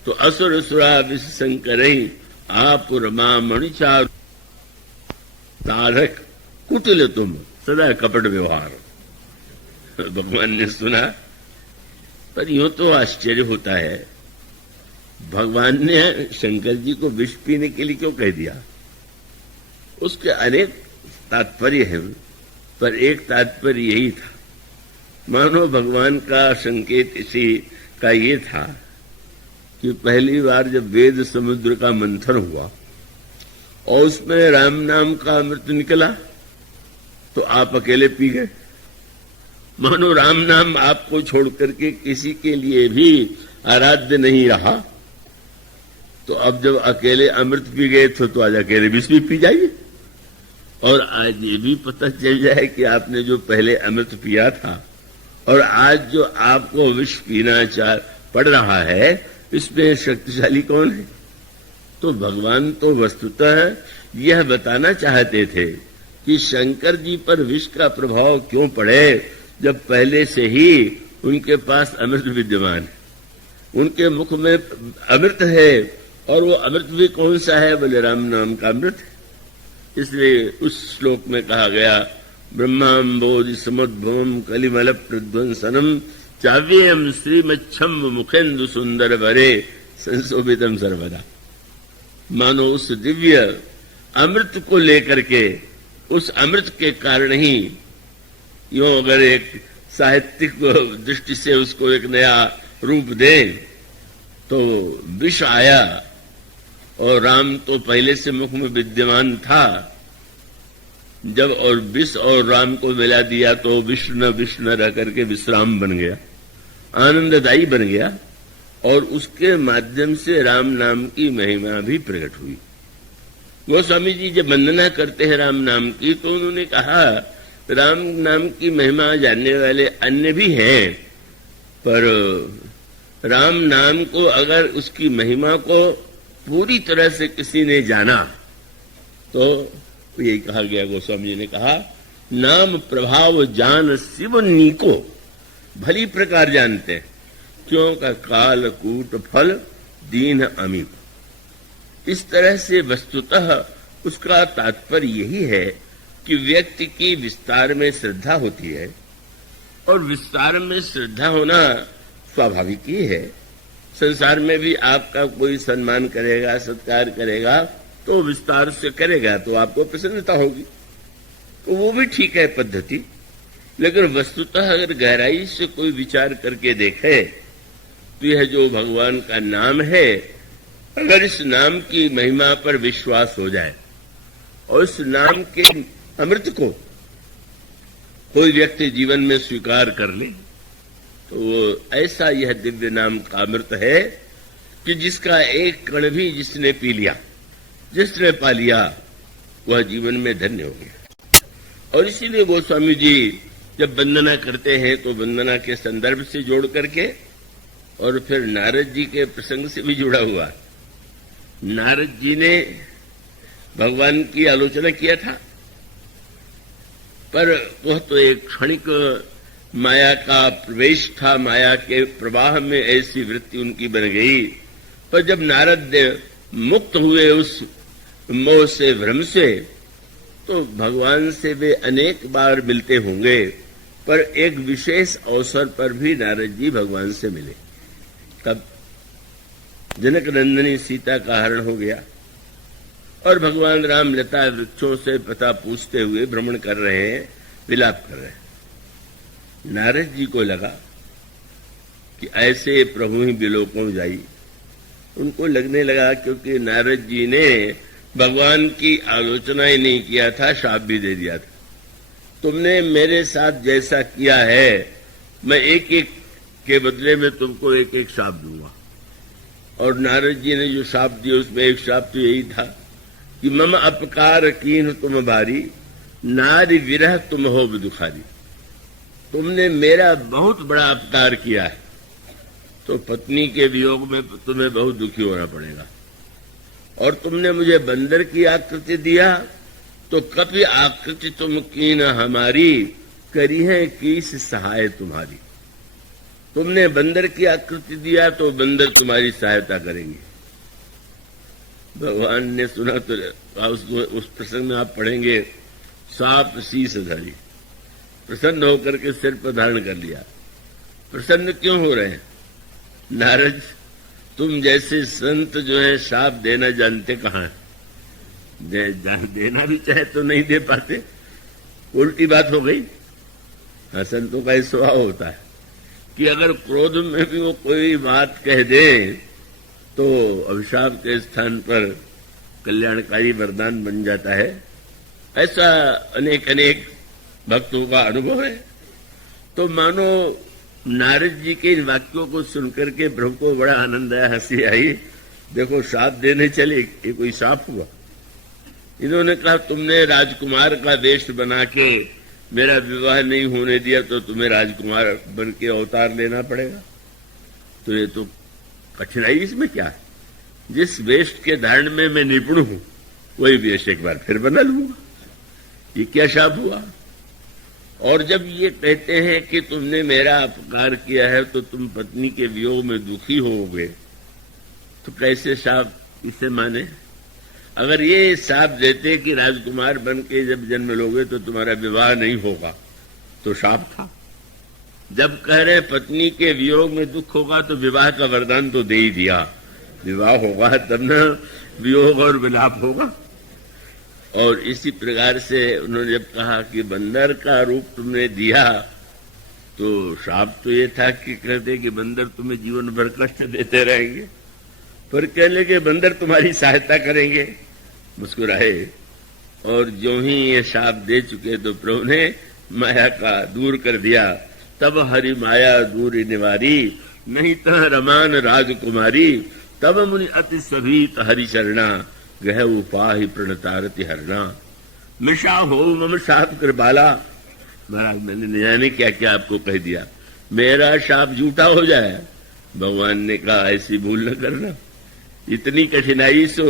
तो असुर सुरा विष शंकर ही आप रमा मणि चार तारक कुटिल तुम सदा कपट व्यवहार। भगवान ने सुना, पर यूं तो आश्चर्य होता है, भगवान ने शंकर जी को विष पीने के लिए क्यों कह दिया? उसके अनेक तात्पर्य हैं, पर एक तात्पर्य यही था, मानो भगवान का संकेत इसी का ये था कि पहली बार जब वेद समुद्र का मंथन हुआ और उसमें राम नाम का अमृत निकला तो आप अकेले पी गए। मानो राम नाम आपको छोड़ करके किसी के लिए भी आराध्य नहीं रहा। तो अब जब अकेले अमृत पी गए तो आज अकेले विष भी पी जाइए, और आज ये भी पता चल जाए कि आपने जो पहले अमृत पिया था और आज जो आपको विष पीना पड़ रहा है, इसमें शक्तिशाली कौन है? तो भगवान तो वस्तुतः यह बताना चाहते थे कि शंकर जी पर विष का प्रभाव क्यों पड़े, जब पहले से ही उनके पास अमृत विद्यमान है, उनके मुख में अमृत है, और वो अमृत भी कौन सा है? बोले राम नाम का अमृत है। इसलिए उस श्लोक में कहा गया, ब्रह्मांबोधि समुद्भवम कलिमल प्रध्वंसनम चाव्यम श्रीमच्छम मुखेन्दु सुंदर वरे संशोभितम सर्वदा। मानो उस दिव्य अमृत को लेकर के, उस अमृत के कारण ही, यूं अगर एक साहित्यिक दृष्टि से उसको एक नया रूप दे तो विष आया और राम तो पहले से मुख में विद्यमान था, जब और विष और राम को मिला दिया तो विष्णु विष्णु रह करके विश्राम बन गया, आनंददायी बन गया, और उसके माध्यम से राम नाम की महिमा भी प्रकट हुई। गोस्वामी जी जब वंदना करते हैं राम नाम की, तो उन्होंने कहा राम नाम की महिमा जानने वाले अन्य भी हैं, पर राम नाम को अगर उसकी महिमा को पूरी तरह से किसी ने जाना तो यही कहा गया, गोस्वामी जी ने कहा, नाम प्रभाव जान शिव नीको, भली प्रकार जानते हैं, क्यों का काल कूट फल दीन अमीप। इस तरह से वस्तुतः उसका तात्पर्य यही है कि व्यक्ति की विस्तार में श्रद्धा होती है, और विस्तार में श्रद्धा होना स्वाभाविक ही है। संसार में भी आपका कोई सम्मान करेगा, सत्कार करेगा तो विस्तार से करेगा तो आपको प्रसन्नता होगी, तो वो भी ठीक है पद्धति। लेकिन वस्तुतः अगर गहराई से कोई विचार करके देखे तो यह जो भगवान का नाम है, अगर इस नाम की महिमा पर विश्वास हो जाए और इस नाम के अमृत को कोई व्यक्ति जीवन में स्वीकार कर ले, तो वो ऐसा यह दिव्य नाम का अमृत है कि जिसका एक कण भी जिसने पी लिया, जिसने पा लिया, वह जीवन में धन्य हो गया। और इसीलिए गोस्वामी जी जब वंदना करते हैं तो वंदना के संदर्भ से जोड़ करके, और फिर नारद जी के प्रसंग से भी जुड़ा हुआ। नारद जी ने भगवान की आलोचना किया था, पर वह तो एक क्षणिक माया का प्रवेश था, माया के प्रवाह में ऐसी वृत्ति उनकी बन गई। पर जब नारद मुक्त हुए उस मोह से, भ्रम से, तो भगवान से वे अनेक बार मिलते होंगे, पर एक विशेष अवसर पर भी नारद जी भगवान से मिले। तब जनक नंदिनी सीता का हरण हो गया और भगवान राम लता वृक्षों से पता पूछते हुए भ्रमण कर रहे हैं, विलाप कर रहे हैं। नारद जी को लगा कि ऐसे प्रभु ही विलोकों जाई। उनको लगने लगा, क्योंकि नारद जी ने भगवान की आलोचना ही नहीं किया था, शाप भी दे दिया था। तुमने मेरे साथ जैसा किया है, मैं एक एक के बदले में तुमको एक एक शाप दूंगा। और नारद जी ने जो शाप दिए उसमें एक शाप तो यही था कि मम अपकार कीन तुम भारी, नारी विरह तुम हो दुखारी, तुमने मेरा बहुत बड़ा अपकार किया है, तो पत्नी के वियोग में तुम्हें बहुत दुखी होना पड़ेगा। और तुमने मुझे बंदर की आकृति दिया, तो कभी आकृति तुम की न हमारी, करी है किस सहाय तुम्हारी। तुमने बंदर की आकृति दिया तो बंदर तुम्हारी सहायता करेंगे। भगवान ने सुना तो उस प्रसंग में आप पढ़ेंगे, सांप शीस धारी, प्रसन्न होकर के सिर पर धारण कर लिया। प्रसन्न क्यों हो रहे हैं? नारद, तुम जैसे संत जो है शाप देना जानते कहाँ है? देना भी चाहे तो नहीं दे पाते, उल्टी बात हो गई। हाँ, संतों का स्वभाव होता है कि अगर क्रोध में भी वो कोई बात कह दे तो अभिशाप के स्थान पर कल्याणकारी वरदान बन जाता है। ऐसा अनेक अनेक भक्तों का अनुभव है। तो मानो नारद जी के इन वाक्यों को सुनकर के प्रभु को बड़ा आनंद आया, हंसी आई। देखो, शाप देने चले, ये कोई शाप हुआ? इन्होंने कहा, तुमने राजकुमार का वेश बना के मेरा विवाह नहीं होने दिया, तो तुम्हें राजकुमार बन के अवतार लेना पड़ेगा। तो ये तो कठिनाई इसमें क्या है? जिस वेश के धारण में मैं निपुण हूं, वही वेश एक बार फिर बना लूंगा। ये क्या शाप हुआ? और जब ये कहते हैं कि तुमने मेरा अपकार किया है तो तुम पत्नी के वियोग में दुखी होगे, तो कैसे शाप इसे माने? अगर ये शाप देते कि राजकुमार बन के जब जन्म लोगे तो तुम्हारा विवाह नहीं होगा, तो शाप था। जब कह रहे पत्नी के वियोग में दुख होगा तो विवाह का वरदान तो दे ही दिया। विवाह होगा तब न वियोग और विलाप होगा। और इसी प्रकार से उन्होंने जब कहा कि बंदर का रूप तुमने दिया, तो शाप तो ये था कि कहते कि बंदर तुम्हें जीवन भर कष्ट देते रहेंगे, पर कह लगे बंदर तुम्हारी सहायता करेंगे। मुस्कुराए और जो ही ये शाप दे चुके तो प्रभु ने माया का दूर कर दिया। तब हरि माया दूर निवारी, नहीं तह रमान राजकुमारी, तब मुनि अति सभीत हरि चरणा, गह उपाहि प्रणतारति हरना। मिशा हो मम शाप कृपाला। महाराज, मैंने न जाने क्या क्या आपको कह दिया, मेरा शाप झूठा हो जाए। भगवान ने कहा, ऐसी भूल न करना। इतनी कठिनाई से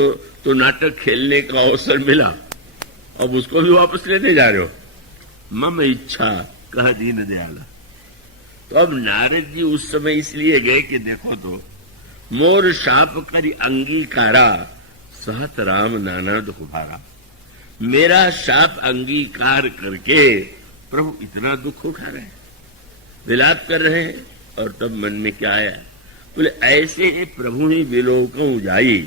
तो नाटक खेलने का अवसर मिला, अब उसको भी वापस लेने जा रहे हो। मम इच्छा कह दीन दयाला। तो अब नारद जी उस समय इसलिए गए कि देखो तो, मोर शाप करी अंगीकारा, सहत राम नाना दुख भारा। मेरा शाप अंगीकार करके प्रभु इतना दुख उठा रहे हैं, विलाप कर रहे हैं। और तब मन में क्या आया? बोले, ऐसे ही प्रभु ही विलोकं जाई,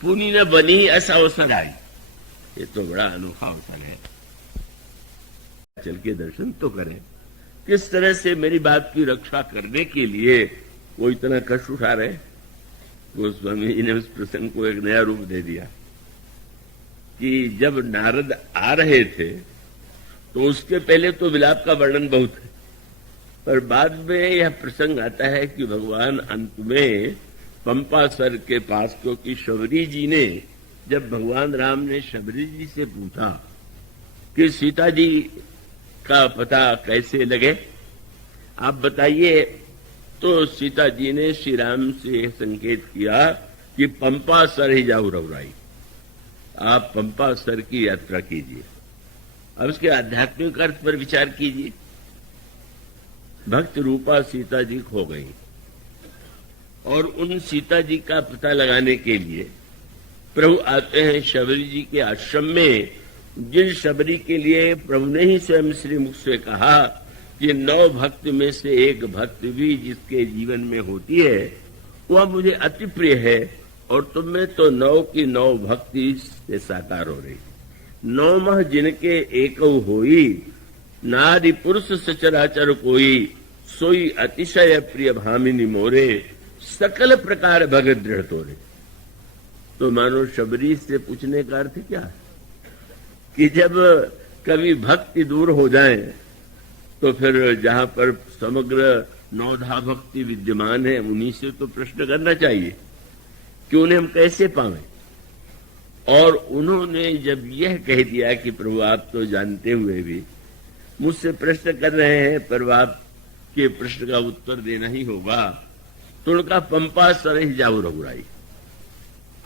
पुनि न बनी ऐसा अवसर आई। ये तो बड़ा अनोखा अवसर है, चल के दर्शन तो करें। किस तरह से मेरी बात की रक्षा करने के लिए वो इतना कष्ट उठा रहे। गोस्वामी जी ने उस प्रसंग को एक नया रूप दे दिया कि जब नारद आ रहे थे तो उसके पहले तो विलाप का वर्णन बहुत है, पर बाद में यह प्रसंग आता है कि भगवान अंत में पंपासर के पास, क्योंकि शबरी जी ने, जब भगवान राम ने शबरी जी से पूछा कि सीता जी का पता कैसे लगे, आप बताइए, तो सीता जी ने श्री राम से संकेत किया कि पंपासर ही जाओ रघुराई, आप पंपासर की यात्रा कीजिए। अब इसके आध्यात्मिक अर्थ पर विचार कीजिए। भक्त रूपा सीता जी खो गई और उन सीता जी का पता लगाने के लिए प्रभु आते हैं शबरी जी के आश्रम में, जिन शबरी के लिए प्रभु ने ही स्वयं श्रीमुख से कहा कि 9 भक्त में से एक भक्त भी जिसके जीवन में होती है वह मुझे अति प्रिय है, और तुम में तो 9 की 9 भक्ति से साकार हो रही। 9 मह जिनके एकौ होई, नारी पुरुष सचराचर कोई, सोई अतिशय प्रिय भामिनी मोरे, सकल प्रकार भगत दृढ़ तोरे। तो मानो शबरी से पूछने का अर्थ क्या है कि जब कभी भक्ति दूर हो जाए तो फिर जहां पर समग्र 9धा भक्ति विद्यमान है उन्हीं से तो प्रश्न करना चाहिए कि उन्हें हम कैसे पावें। और उन्होंने जब यह कह दिया कि प्रभु आप तो जानते हुए भी मुझसे प्रश्न कर रहे हैं, पर आपके प्रश्न का उत्तर देना ही होगा, तो उनका पंपा सर ही जाऊ रघुराई,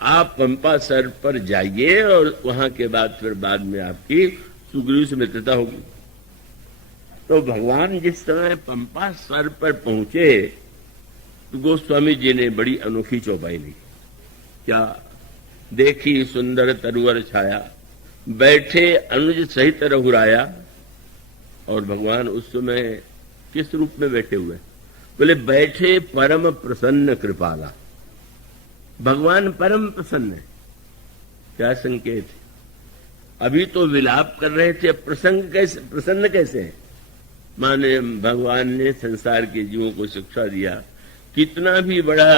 आप पंपा सर पर जाइए और वहां के बाद फिर बाद में आपकी सुग्रीव से मित्रता होगी। तो भगवान जिस समय पंपा सर पर पहुंचे तो गोस्वामी जी ने बड़ी अनोखी चौपाई ली। क्या देखी सुंदर तरुवर छाया, बैठे अनुज सहित रघुराया। और भगवान उस समय किस रूप में बैठे हुए? बोले बैठे परम प्रसन्न कृपाला। भगवान परम प्रसन्न है। क्या संकेत है? अभी तो विलाप कर रहे थे, प्रसन्न कैसे है? माने भगवान ने संसार के जीवों को शिक्षा दिया, कितना भी बड़ा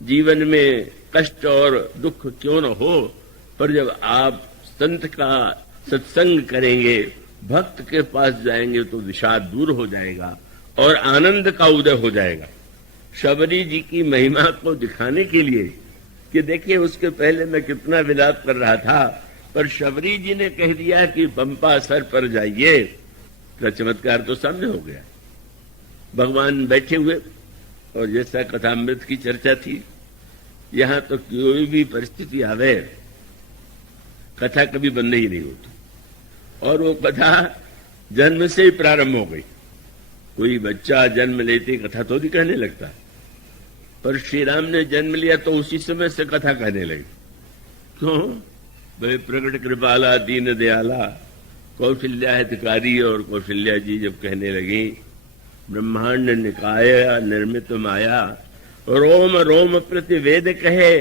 जीवन में कष्ट और दुख क्यों न हो, पर जब आप संत का सत्संग करेंगे, भक्त के पास जाएंगे तो विषाद दूर हो जाएगा और आनंद का उदय हो जाएगा। शबरी जी की महिमा को दिखाने के लिए कि देखिए उसके पहले मैं कितना विलाप कर रहा था, पर शबरी जी ने कह दिया कि पंपा सर पर जाइए, तो चमत्कार तो सामने हो गया। भगवान बैठे हुए और जैसा कथामृत की चर्चा थी, यहां तो कोई भी परिस्थिति आवे कथा कभी बंद ही नहीं होती, और वो कथा जन्म से ही प्रारंभ हो गई। कोई बच्चा जन्म लेते कथा तो नहीं कहने लगता, पर श्री राम ने जन्म लिया तो उसी समय से कथा कहने लगी। क्यों? भाई प्रकट कृपाला दीन दयाला, कौशल्या हितकारी, और कौशल्या जी जब कहने लगी ब्रह्मांड निकाय निर्मित माया, रोम रोम प्रति वेद कहे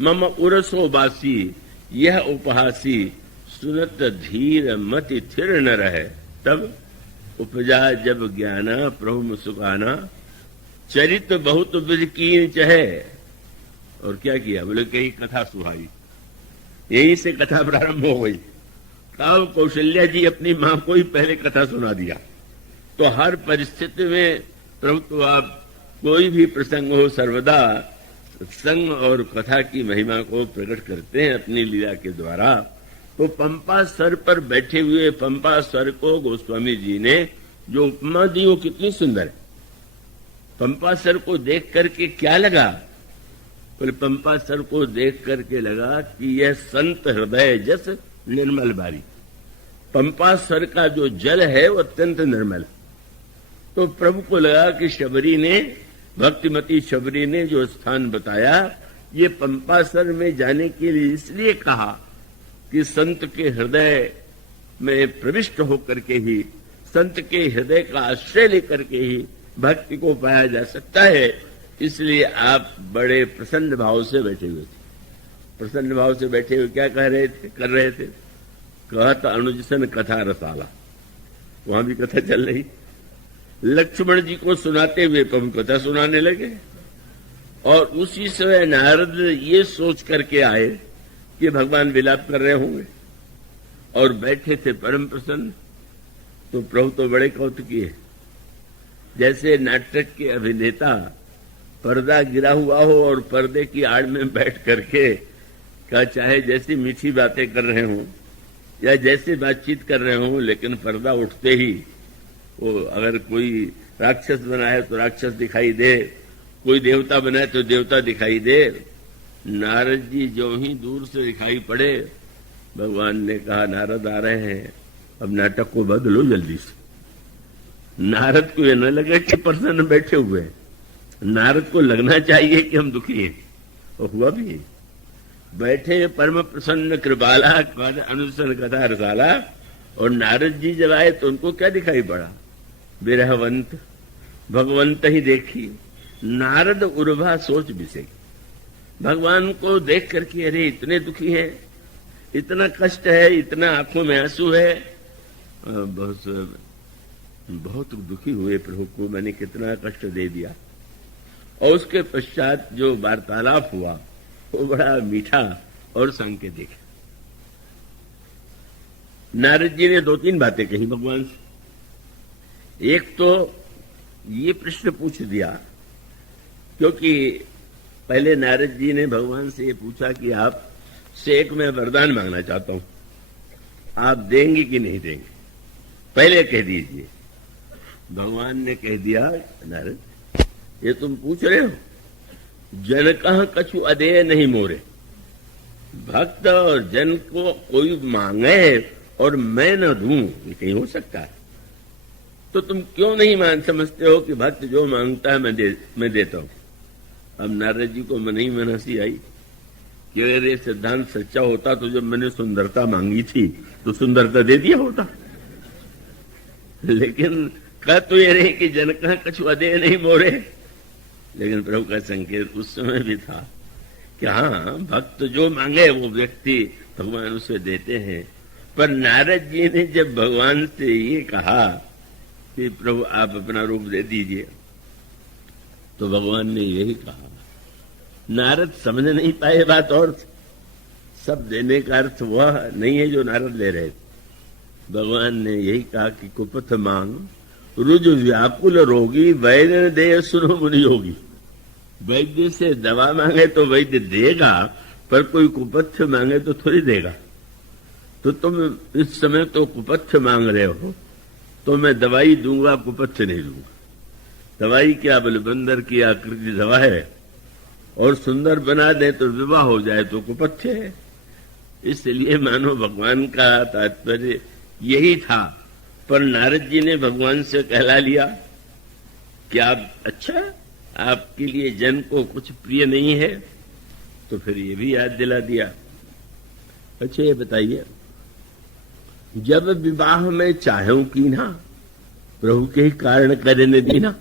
मम उरसो बासी, यह उपहासी सुनत धीर मति थिर न रहे। तब उपजा जब ज्ञाना प्रभु मुसुकाना, चरित बहुत विधि कीन चहे। और क्या किया? बोले कहीं कथा सुहाई। यहीं से कथा प्रारंभ हो गई। तब कौशल्या जी अपनी मां को ही पहले कथा सुना दिया। तो हर परिस्थिति में प्रभु तो आप कोई भी प्रसंग हो सर्वदा सत्संग और कथा की महिमा को प्रकट करते हैं अपनी लीला के द्वारा। तो पंपा सर पर बैठे हुए पंपा सर को गोस्वामी जी ने जो उपमा दी वो कितनी सुंदर है। पंपा सर को देख करके क्या लगा? बोले पंपा सर को देख करके लगा कि यह संत हृदय जस निर्मल बारी। पंपा सर का जो जल है वो अत्यंत निर्मल। तो प्रभु को लगा कि शबरी ने, भक्तिमती शबरी ने जो स्थान बताया, ये पंपा सर में जाने के लिए इसलिए कहा कि संत के हृदय में प्रविष्ट होकर के ही, संत के हृदय का आश्रय लेकर के ही भक्ति को पाया जा सकता है। इसलिए आप बड़े प्रसन्न भाव से बैठे हुए थे। प्रसन्न भाव से बैठे हुए क्या कर रहे थे? कहत अनुजसन कथा रसाला। वहां भी कथा चल रही। लक्ष्मण जी को सुनाते हुए प्रभु कथा सुनाने लगे, और उसी समय नारद ये सोच करके आए कि भगवान विलाप कर रहे होंगे, और बैठे थे परम प्रसन्न। तो प्रभु तो बड़े कौतुकी है। जैसे नाटक के अभिनेता पर्दा गिरा हुआ हो और पर्दे की आड़ में बैठ करके का चाहे जैसी मीठी बातें कर रहे हों या जैसे बातचीत कर रहे हों, लेकिन पर्दा उठते ही वो अगर कोई राक्षस बना है तो राक्षस दिखाई दे, कोई देवता बना है तो देवता दिखाई दे। नारद जी जो ही दूर से दिखाई पड़े, भगवान ने कहा नारद आ रहे हैं, अब नाटक को बदलो जल्दी से। नारद को यह न लगे कि प्रसन्न बैठे हुए हैं, नारद को लगना चाहिए कि हम दुखी हैं। और हुआ भी। बैठे परम प्रसन्न कृपाला अनुसन कथा रसाला, और नारद जी जब आए तो उनको क्या दिखाई पड़ा? विरहवंत भगवंत ही देखी। नारद उर्वा सोच बिसे। भगवान को देख करके अरे इतने दुखी हैं, इतना कष्ट है, इतना आंखों में आंसू है। बहुत दुखी हुए, प्रभु को मैंने कितना कष्ट दे दिया। और उसके पश्चात जो वार्तालाप हुआ वो बड़ा मीठा और सांकेतिक। नारद जी ने 2-3 बातें कही भगवान से। एक तो ये प्रश्न पूछ दिया, क्योंकि पहले नारद जी ने भगवान से ये पूछा कि आप से एक मैं वरदान मांगना चाहता हूं, आप देंगे कि नहीं देंगे, पहले कह दीजिए। भगवान ने कह दिया, नारद ये तुम पूछ रहे हो, जन कह कछु अदेय नहीं मोरे। भक्त और जन को कोई मांगे और मैं न दूं, ये कहीं हो सकता है? तो तुम क्यों नहीं समझते हो कि भक्त जो मांगता है मैं देता हूं। अब नारद जी को मन ही मन हंसी आई कि अरे सिद्धांत सच्चा होता तो जब मैंने सुंदरता मांगी थी तो सुंदरता दे दिया होता, लेकिन कह तो ये रहे कि जन कह कछु अदेय नहीं मोरे। लेकिन प्रभु का संकेत उस समय भी था कि हाँ, भक्त जो मांगे वो व्यक्ति भगवान उसे देते हैं। पर नारद जी ने जब भगवान से ये कहा कि प्रभु आप अपना रूप दे दीजिए, तो भगवान ने यही कहा। नारद समझ नहीं पाए बात, और सब देने का अर्थ वह नहीं है जो नारद ले रहे थे। भगवान ने यही कहा कि कुपथ मांग रुज व्याकुल रोगी, वैद्य दे सुनो मुनि योगी। वैद्य से दवा मांगे तो वैद्य देगा, पर कोई कुपथ्य मांगे तो थोड़ी देगा। तो तुम इस समय तो कुपथ्य मांग रहे हो, तो मैं दवाई दूंगा, कुपथ्य नहीं दूंगा। दवाई क्या, बलबंदर की आकृति दवा है, और सुंदर बना दे तो विवाह हो जाए तो कुपथ्य है। इसलिए मानो भगवान का तात्पर्य यही था। पर नारद जी ने भगवान से कहला लिया कि आप, अच्छा आपके लिए जन को कुछ प्रिय नहीं है, तो फिर ये भी याद दिला दिया। अच्छा ये बताइए, जब विवाह में चाहूं की ना, प्रभु के ही कारण करने दीना।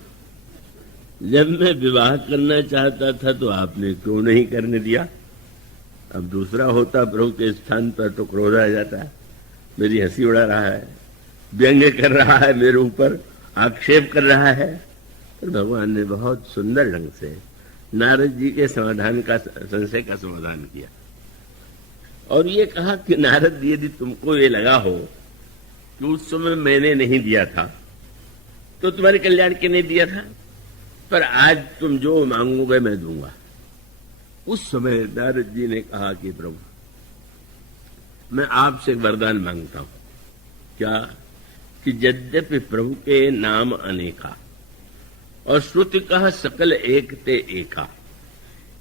जब मैं विवाह करना चाहता था तो आपने क्यों नहीं करने दिया? अब दूसरा होता प्रभु के स्थान पर तो क्रोध आ जाता है, मेरी हंसी उड़ा रहा है, व्यंग्य कर रहा है, मेरे ऊपर आक्षेप कर रहा है। तो भगवान ने बहुत सुंदर ढंग से नारद जी के समाधान का, संशय का समाधान किया, और ये कहा कि नारद यदि तुमको ये लगा हो कि उस समय मैंने नहीं दिया था तो तुम्हारे कल्याण के नहीं दिया था, पर आज तुम जो मांगोगे मैं दूंगा। उस समय नारद जी ने कहा कि प्रभु मैं आपसे वरदान मांगता हूं। क्या? कि यद्यपि प्रभु के नाम अनेका और श्रुति कह सकल एक ते एका।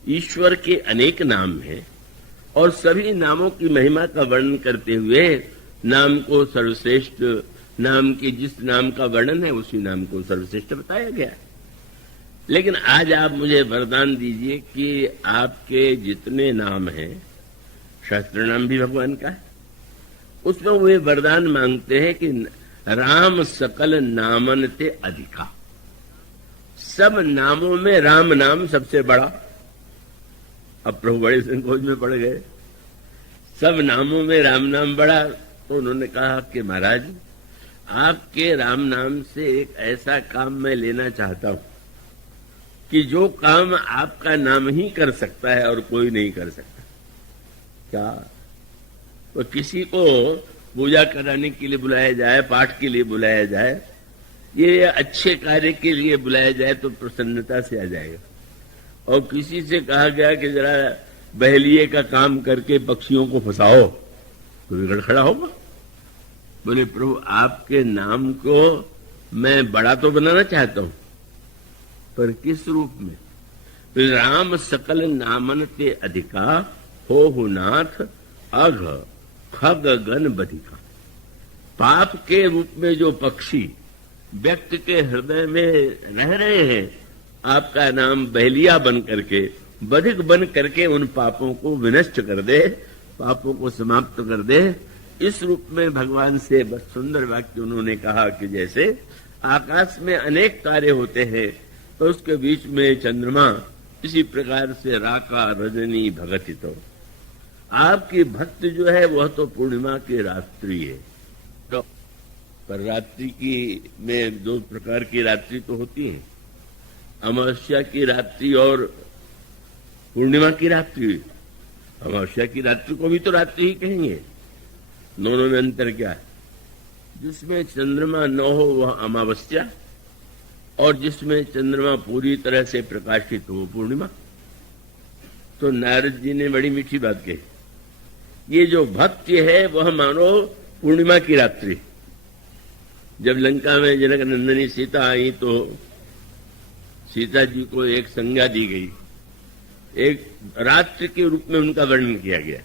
ईश्वर के अनेक नाम हैं और सभी नामों की महिमा का वर्णन करते हुए नाम को सर्वश्रेष्ठ, नाम के जिस नाम का वर्णन है उसी नाम को सर्वश्रेष्ठ बताया गया है। लेकिन आज आप मुझे वरदान दीजिए कि आपके जितने नाम हैं, शास्त्र नाम भी भगवान का है, उसमें वे वरदान मांगते हैं कि राम सकल नामन ते अधिका। सब नामों में राम नाम सबसे बड़ा। अब प्रभु बड़े संकोच में पड़ गए, सब नामों में राम नाम बड़ा। तो उन्होंने कहा कि महाराज आपके राम नाम से एक ऐसा काम मैं लेना चाहता हूं कि जो काम आपका नाम ही कर सकता है और कोई नहीं कर सकता। क्या? तो किसी को पूजा कराने के लिए बुलाया जाए, पाठ के लिए बुलाया जाए, ये अच्छे कार्य के लिए बुलाया जाए तो प्रसन्नता से आ जाएगा। और किसी से कहा गया कि जरा बहलिए का काम करके पक्षियों को फंसाओ तो बिगड़ खड़ा होगा। बोले प्रभु आपके नाम को मैं बड़ा तो बनाना चाहता हूं, पर किस रूप में? तो राम सकल नामन ते अधिका हो नाथ अघ खग गन बधिका। पाप के रूप में जो पक्षी व्यक्ति के हृदय में रह रहे हैं, आपका नाम बहलिया बन करके, बधिक बन करके उन पापों को विनष्ट कर दे, पापों को समाप्त कर दे। इस रूप में भगवान से बस सुंदर वाक्य उन्होंने कहा कि जैसे आकाश में अनेक तारे होते हैं तो उसके बीच में चंद्रमा, इसी प्रकार से राका रजनी भगतितो। आपकी भक्ति जो है वह तो पूर्णिमा की रात्रि है। तो पर रात्रि की में दो प्रकार की रात्रि तो होती है, अमावस्या की रात्रि और पूर्णिमा की रात्रि। अमावस्या की रात्रि को भी तो रात्रि ही कहेंगे, दोनों में अंतर क्या है? जिसमें चंद्रमा न हो वह अमावस्या, और जिसमें चंद्रमा पूरी तरह से प्रकाशित हो पूर्णिमा। तो नारद जी ने बड़ी मीठी बात कही ये जो भक्ति है वह मानो पूर्णिमा की रात्रि। जब लंका में जनक नंदिनी सीता आई तो सीता जी को एक संज्ञा दी गई, एक रात्रि के रूप में उनका वर्णन किया गया।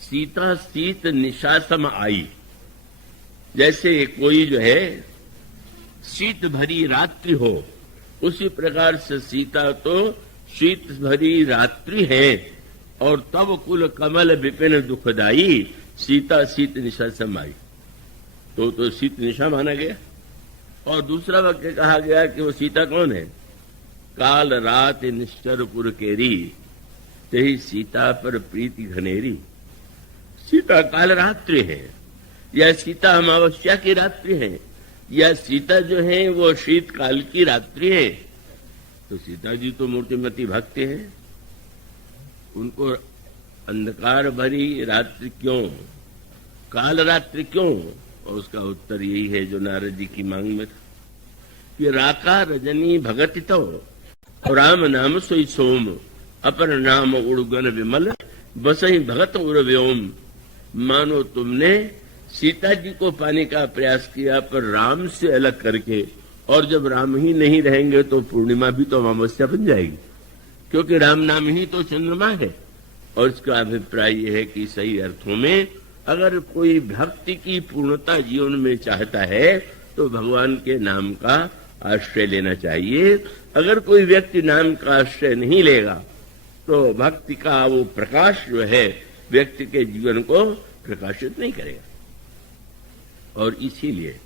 सीता शीत निशासम आई, जैसे कोई जो है शीत भरी रात्रि हो, उसी प्रकार से सीता तो शीत भरी रात्रि है। और तब कुल कमल विपिन दुखदाई, सीता शीत निशा समाई, तो शीत निशा माना गया। और दूसरा वाक्य कहा गया कि वो सीता कौन है? काल रात निश्चरपुर केरी, तेही सीता पर प्रीति घनेरी। सीता काल रात्रि है, या सीता अमावस्या की रात्रि है, या सीता जो है वो शीतकाल की रात्रि है। तो सीता जी तो मूर्तिमती भक्त है, उनको अंधकार भरी रात्रि क्यों, काल रात्रि क्यों? और उसका उत्तर यही है जो नारद जी की मांग में था कि राका रजनी भगति तो राम नाम सोई सोम, अपर नाम उड़गन विमल, बसही भगत उड़ व्योम। मानो तुमने सीता जी को पाने का प्रयास किया पर राम से अलग करके, और जब राम ही नहीं रहेंगे तो पूर्णिमा भी तो अमावस्या बन जाएगी, क्योंकि राम नाम ही तो चंद्रमा है। और इसका अभिप्राय यह है कि सही अर्थों में अगर कोई भक्ति की पूर्णता जीवन में चाहता है तो भगवान के नाम का आश्रय लेना चाहिए। अगर कोई व्यक्ति नाम का आश्रय नहीं लेगा तो भक्ति का वो प्रकाश जो है व्यक्ति के जीवन को प्रकाशित नहीं करेगा। और इसीलिए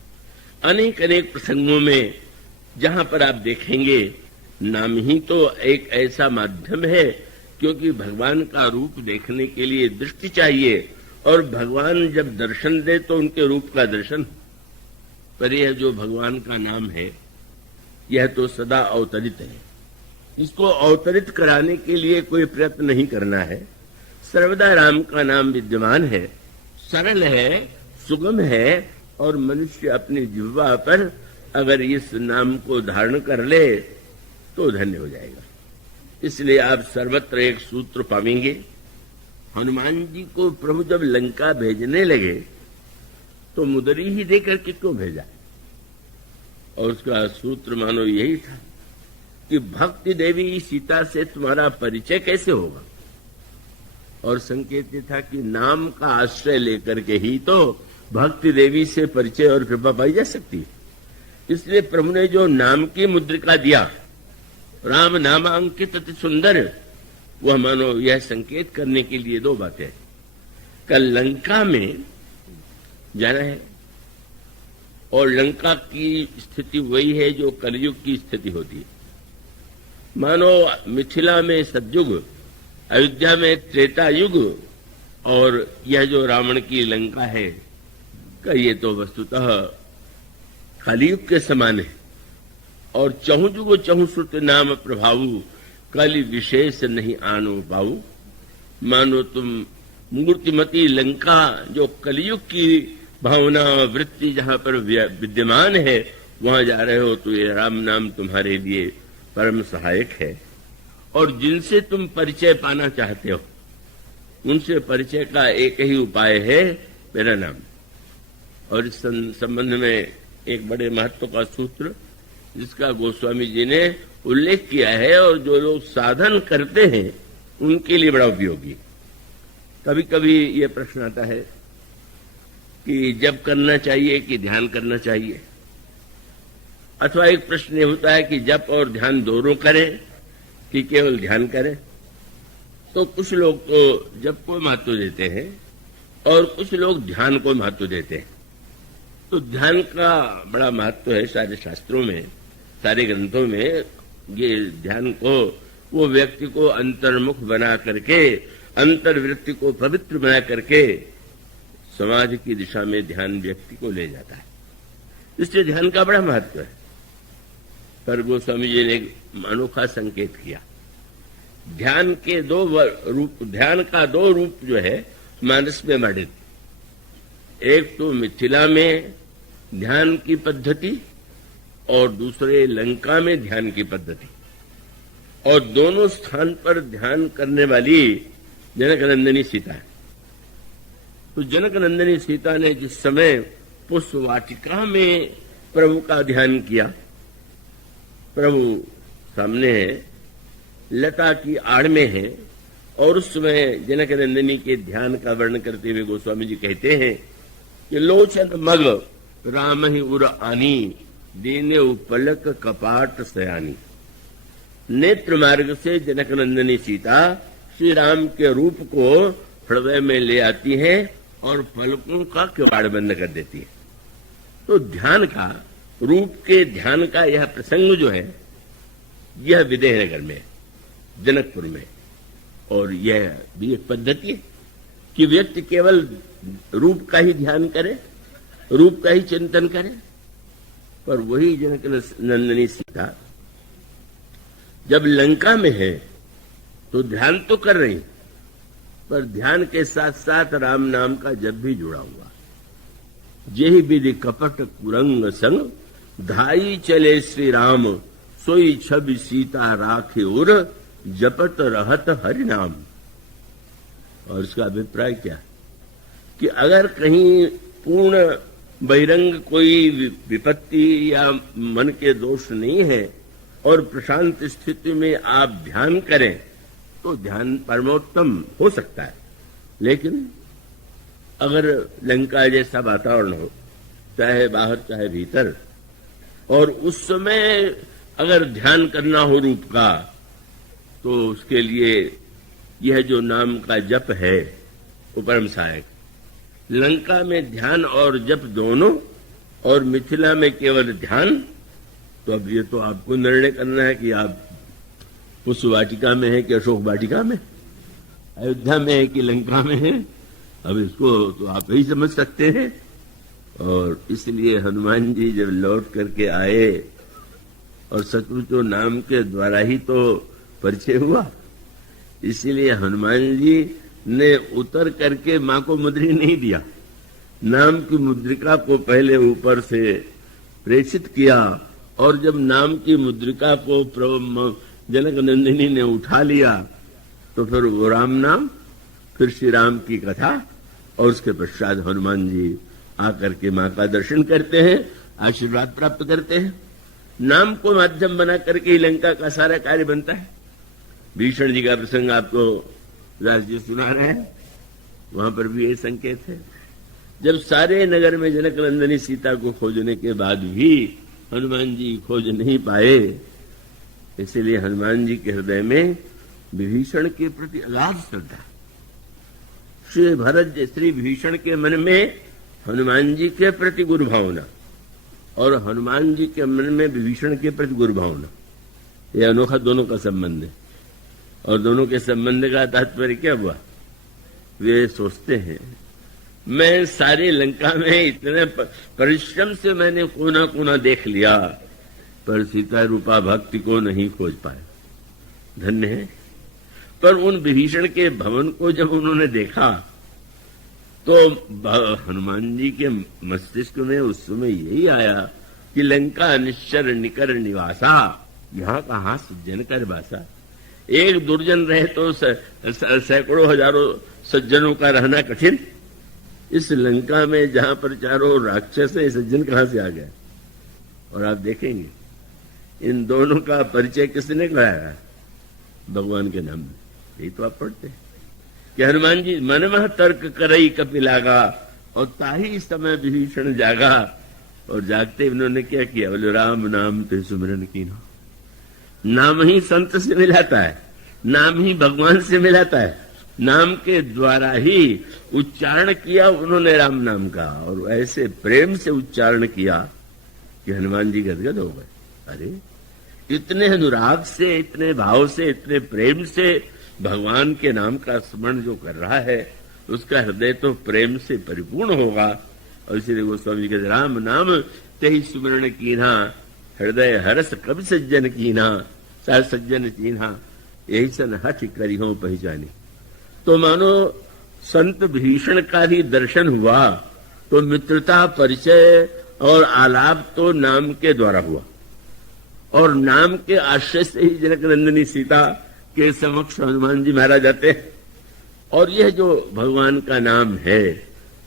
अनेक अनेक प्रसंगों में जहां पर आप देखेंगे नाम ही तो एक ऐसा माध्यम है, क्योंकि भगवान का रूप देखने के लिए दृष्टि चाहिए, और भगवान जब दर्शन दे तो उनके रूप का दर्शन। पर यह जो भगवान का नाम है यह तो सदा अवतरित है, इसको अवतरित कराने के लिए कोई प्रयत्न नहीं करना है। सर्वदा राम का नाम विद्यमान है, सरल है, सुगम है, और मनुष्य अपनी जिह्वा पर अगर इस नाम को धारण कर ले तो धन्य हो जाएगा। इसलिए आप सर्वत्र एक सूत्र पाएंगे। हनुमान जी को प्रभु जब लंका भेजने लगे तो मुदरी ही देकर के क्यों भेजा? और उसका सूत्र मानो यही था कि भक्ति देवी सीता से तुम्हारा परिचय कैसे होगा। और संकेत ये था कि नाम का आश्रय लेकर के ही तो भक्ति देवी से परिचय और कृपा पाई जा सकती है। इसलिए प्रभु ने जो नाम की मुद्रिका दिया, राम नामांकित अति सुंदर, वह मानो यह संकेत करने के लिए दो बातें। कल लंका में जाना है, और लंका की स्थिति वही है जो कलयुग की स्थिति होती है। मानो मिथिला में सतयुग, अयोध्या में त्रेता युग, और यह जो रावण की लंका है का ये तो वस्तुतः कलयुग के समान है। और चहु जुग चहु श्रुत नाम प्रभावु, कलि विशेष नहीं आनो पाऊ। मानो तुम मूर्तिमती लंका जो कलयुग की भावना वृत्ति जहां पर विद्यमान है वहां जा रहे हो, तो ये राम नाम तुम्हारे लिए परम सहायक है। और जिनसे तुम परिचय पाना चाहते हो उनसे परिचय का एक ही उपाय है, मेरा नाम। और इस संबंध में एक बड़े महत्व का सूत्र जिसका गोस्वामी जी ने उल्लेख किया है, और जो लोग साधन करते हैं उनके लिए बड़ा उपयोगी। कभी कभी ये प्रश्न आता है कि जप करना चाहिए कि ध्यान करना चाहिए, अथवा एक प्रश्न ये होता है कि जप और ध्यान दोनों करें कि केवल ध्यान करें। तो कुछ लोग तो जप को महत्व देते हैं और कुछ लोग ध्यान को महत्व देते हैं। तो ध्यान का बड़ा महत्व है सारे शास्त्रों में, सारे ग्रंथों में। ये ध्यान को वो व्यक्ति को अंतर्मुख बना करके, अंतर्वृत्ति को पवित्र बना करके समाधि की दिशा में ध्यान व्यक्ति को ले जाता है। इसलिए ध्यान का बड़ा महत्व है। पर गोस्वामी जी ने अनोखा संकेत किया। ध्यान के दो रूप, ध्यान का दो रूप जो है मानस में वर्णित। एक तो मिथिला में ध्यान की पद्धति और दूसरे लंका में ध्यान की पद्धति। और दोनों स्थान पर ध्यान करने वाली जनक नंदिनी सीता है। तो जनक नंदिनी सीता ने जिस समय पुष्प वाटिका में प्रभु का ध्यान किया, प्रभु सामने है, लता की आड़ में है, और उस समय जनक नंदिनी के ध्यान का वर्णन करते हुए गोस्वामी जी कहते हैं कि लोचन मग राम ही उर आनी, दीने उपलक कपाट सयानी। नेत्र मार्ग से जनक नंदिनी सीता श्री राम के रूप को हृदय में ले आती है और पलकों का किवाड़ बंद कर देती है। तो ध्यान का, रूप के ध्यान का यह प्रसंग जो है, यह विदेहनगर में, जनकपुर में, और यह भी एक पद्धति है कि व्यक्ति केवल रूप का ही ध्यान करे, रूप का ही चिंतन करे। पर वही जनक नंदिनी सीता जब लंका में है तो ध्यान तो कर रही, पर ध्यान के साथ साथ राम नाम का जप भी जुड़ा हुआ। जेहि विधि कपट कुरंग संग, धाई चले श्री राम, सोई छवि सीता राखे उर, जपत रहत हरि नाम। और इसका अभिप्राय क्या कि अगर कहीं पूर्ण बहिरंग कोई विपत्ति या मन के दोष नहीं है और प्रशांत स्थिति में आप ध्यान करें तो ध्यान परमोत्तम हो सकता है। लेकिन अगर लंका जैसा वातावरण हो, चाहे बाहर चाहे भीतर, और उस समय अगर ध्यान करना हो रूप का, तो उसके लिए यह जो नाम का जप है वो परम सहायक। लंका में ध्यान और जप दोनों, और मिथिला में केवल ध्यान। तो अब ये तो आपको निर्णय करना है कि आप पुष्प वाटिका में है कि अशोक वाटिका में, अयोध्या में है कि लंका में है। अब इसको तो आप ही समझ सकते हैं। और इसलिए हनुमान जी जब लौट करके आए, और सचमुच नाम के द्वारा ही तो परिचय हुआ, इसीलिए हनुमान जी ने उतर करके मां को मुद्री नहीं दिया, नाम की मुद्रिका को पहले ऊपर से प्रेषित किया। और जब नाम की मुद्रिका को जनक नंदिनी ने उठा लिया, तो फिर वो राम नाम, फिर श्री राम की कथा, और उसके पश्चात हनुमान जी आकर के मां का दर्शन करते हैं, आशीर्वाद प्राप्त करते हैं। नाम को माध्यम बना करके लंका का सारा कार्य बनता है। भीषण जी का प्रसंग आपको व्यास जी सुना रहे हैं, वहां पर भी ये संकेत है। जब सारे नगर में जनक नंदिनी सीता को खोजने के बाद भी हनुमान जी खोज नहीं पाए, इसलिए हनुमान जी के हृदय में विभीषण के प्रति अगाध श्रद्धा। श्री भरत श्री विभीषण के मन में हनुमान जी के प्रति गुरु भावना, और हनुमान जी के मन में विभीषण के प्रति गुरु भावना, यह अनोखा दोनों का संबंध है। और दोनों के संबंध का तात्पर्य क्या हुआ? वे सोचते हैं मैं सारी लंका में इतने परिश्रम से मैंने कोना कोना देख लिया, पर सीता रूपा भक्ति को नहीं खोज पाया। धन्य है। पर उन विभीषण के भवन को जब उन्होंने देखा, तो हनुमान जी के मस्तिष्क में उस समय यही आया कि लंका निश्चर निकर निवासा, यहाँ कहाँ सज्जन कर बासा। एक दुर्जन रहे तो सैकड़ों हजारों सज्जनों का रहना कठिन। इस लंका में जहां पर चारों राक्षस है, सज्जन कहां से आ गए? और आप देखेंगे इन दोनों का परिचय किसने कराया? भगवान के नाम में। यही तो आप पढ़ते हैं कि हनुमान जी मन मह तर्क करई कपिलागा, और ताही समय विभीषण जागा। और जागते उन्होंने क्या किया? बोले राम नाम पे सुमिरन कीना। नाम ही संत से मिलाता है, नाम ही भगवान से मिलाता है। नाम के द्वारा ही उच्चारण किया उन्होंने राम नाम का, और ऐसे प्रेम से उच्चारण किया कि हनुमान जी गदगद हो गए। अरे इतने अनुराग से, इतने भाव से, इतने प्रेम से भगवान के नाम का स्मरण जो कर रहा है, उसका हृदय तो प्रेम से परिपूर्ण होगा। और इसीलिए गोस्वामी कहते राम नाम ते ही सुमिरन कीन्हा, हृदय हरस कब सज्जन कीन्हा, सह सज्जन चीन्हा, यही सन हठ करिहो पहचानी। तो मानो संत भीषण का ही दर्शन हुआ, तो मित्रता, परिचय और आलाप तो नाम के द्वारा हुआ, और नाम के आश्रय से ही जनक नंदिनी सीता के समक्ष हनुमान जी महाराज जाते हैं। और यह जो भगवान का नाम है,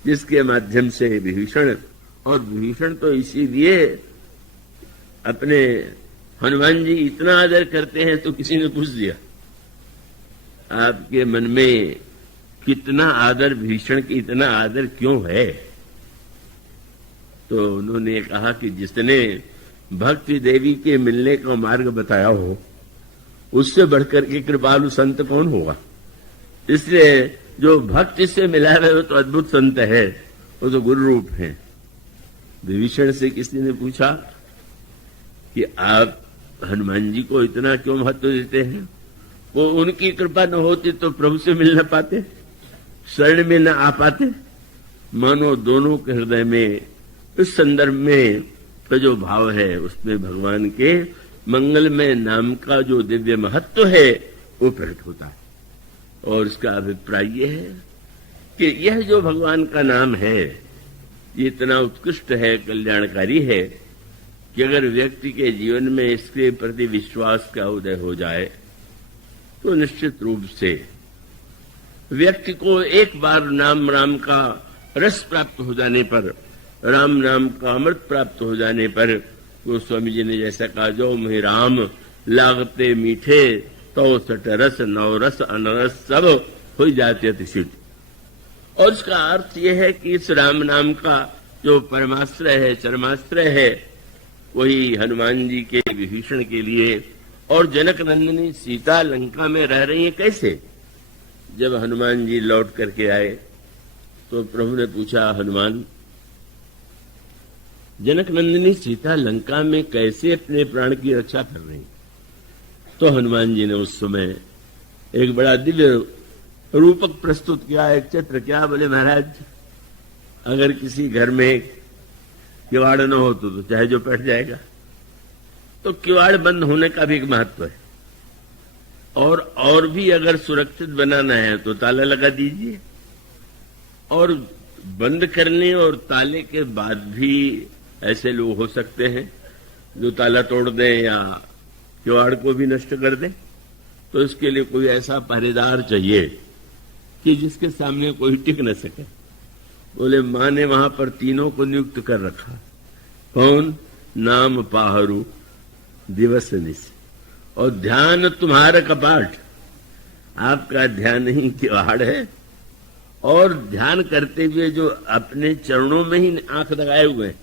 जिसके माध्यम से विभीषण, और विभीषण तो इसीलिए अपने हनुमान जी इतना आदर करते हैं, तो किसी ने पूछ दिया आपके मन में कितना आदर, विभीषण की इतना आदर क्यों है? तो उन्होंने कहा कि जिसने भक्ति देवी के मिलने का मार्ग बताया हो, उससे बढ़कर के कृपालु संत कौन होगा? इसलिए जो भक्ति से मिला है वो तो अद्भुत संत है, वो तो गुरु रूप है। विभीषण से किसी ने पूछा कि आप हनुमान जी को इतना क्यों महत्व देते हैं? वो उनकी कृपा न होती तो प्रभु से मिल न पाते, शरण में न आ पाते। मानो दोनों के हृदय में इस संदर्भ में का जो भाव है, उसमें भगवान के मंगलमय नाम का जो दिव्य महत्व है वो प्रकट होता है। और इसका अभिप्राय यह है कि यह जो भगवान का नाम है ये इतना उत्कृष्ट है, कल्याणकारी है कि अगर व्यक्ति के जीवन में इसके प्रति विश्वास का उदय हो जाए तो निश्चित रूप से व्यक्ति को एक बार राम का रस प्राप्त हो जाने पर, राम नाम का अमृत प्राप्त हो जाने पर, वो स्वामी जी ने जैसा कहा, जो मुहि राम लागते मीठे तो सट रस नव रस अनरस सब हो जाते अतिशित। और इसका अर्थ यह है कि इस राम नाम का जो परमाश्रय है, चरमाश्रय है, वही हनुमान जी के विभीषण के लिए। और जनक नंदिनी सीता लंका में रह रही है कैसे? जब हनुमान जी लौट करके आए तो प्रभु ने पूछा, हनुमान, जनक नंदिनी सीता लंका में कैसे अपने प्राण की रक्षा कर रही? तो हनुमान जी ने उस समय एक बड़ा दिव्य रूपक प्रस्तुत किया, एक चित्र। क्या बोले, महाराज, अगर किसी घर में किवाड़ न हो तो चाहे जो बैठ जाएगा, तो किवाड़ बंद होने का भी एक महत्व है। और भी अगर सुरक्षित बनाना है तो ताला लगा दीजिए। और बंद करने और ताले के बाद भी ऐसे लोग हो सकते हैं जो ताला तोड़ दें या किवाड़ को भी नष्ट कर दें। तो इसके लिए कोई ऐसा पहरेदार चाहिए कि जिसके सामने कोई टिक न सके। बोले, मां ने वहां पर तीनों को नियुक्त कर रखा। कौन? नाम पाहरू दिवस निश, और ध्यान तुम्हारा कपाट। आपका ध्यान ही किवाड़ है। और ध्यान करते हुए जो अपने चरणों में ही आंख लगाए हुए हैं,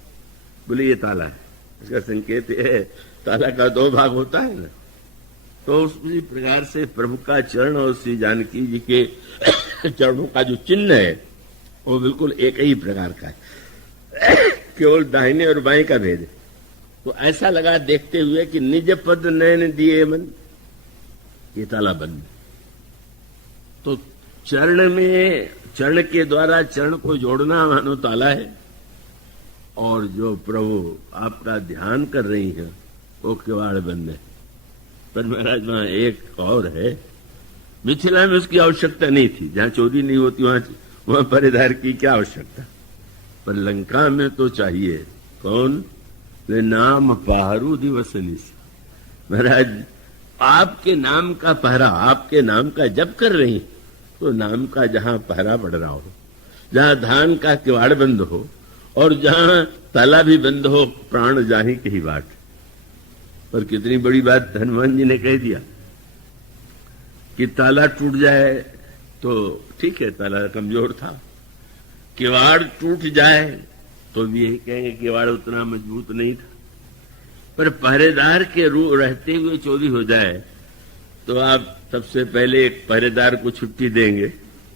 बोले ये ताला है। इसका संकेत है ताला का दो भाग होता है ना। तो उसी प्रकार से प्रभु का चरण और श्री जानकी जी के चरणों का जो चिन्ह है वो बिल्कुल एक ही प्रकार का है, केवल दाहिने और बाएं का भेद है। तो ऐसा लगा देखते हुए कि निज पद नयन दिए मन, ये ताला बंद। तो चरण के द्वारा चरण को जोड़ना मानो ताला है, और जो प्रभु आपका ध्यान कर रही है वो किवाड़ बंद है। पर महाराज वहां एक और है, मिथिला में उसकी आवश्यकता नहीं थी, जहां चोरी नहीं होती वहां पहरेदार की क्या आवश्यकता, पर लंका में तो चाहिए। कौन? वे नाम पहरू दिवस निश। महाराज, आपके नाम का पहरा, आपके नाम का जप कर रही, तो नाम का जहां पहरा पड़ रहा हो, जहां धान का किवाड़ बंद हो और जहां ताला भी बंद हो, प्राण जाही की ही बाट। और कितनी बड़ी बात हनुमान जी ने कह दिया कि ताला टूट जाए तो ठीक है, ताला कमजोर था। किवाड़ टूट जाए तो भी यही कहेंगे किवाड़ उतना मजबूत नहीं था। पर पहरेदार के रूप रहते हुए चोरी हो जाए तो आप सबसे पहले एक पहरेदार को छुट्टी देंगे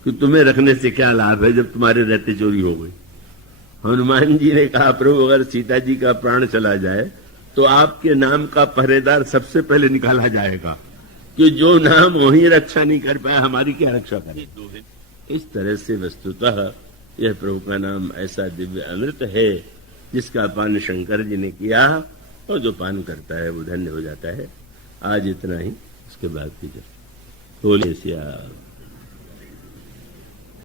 कि तुम्हें रखने से क्या लाभ है जब तुम्हारे रहते चोरी हो गई। हनुमान जी ने कहा, प्रभु, अगर सीता जी का प्राण चला जाए तो आपके नाम का पहरेदार सबसे पहले निकाला जाएगा, कि जो नाम वही रक्षा नहीं कर पाया, हमारी क्या रक्षा करे। इस तरह से वस्तुतः यह प्रभु का नाम ऐसा दिव्य अमृत है जिसका पान शंकर जी ने किया, और जो पान करता है वो धन्य हो जाता है। आज इतना ही, उसके बाद की बोलिए सिया।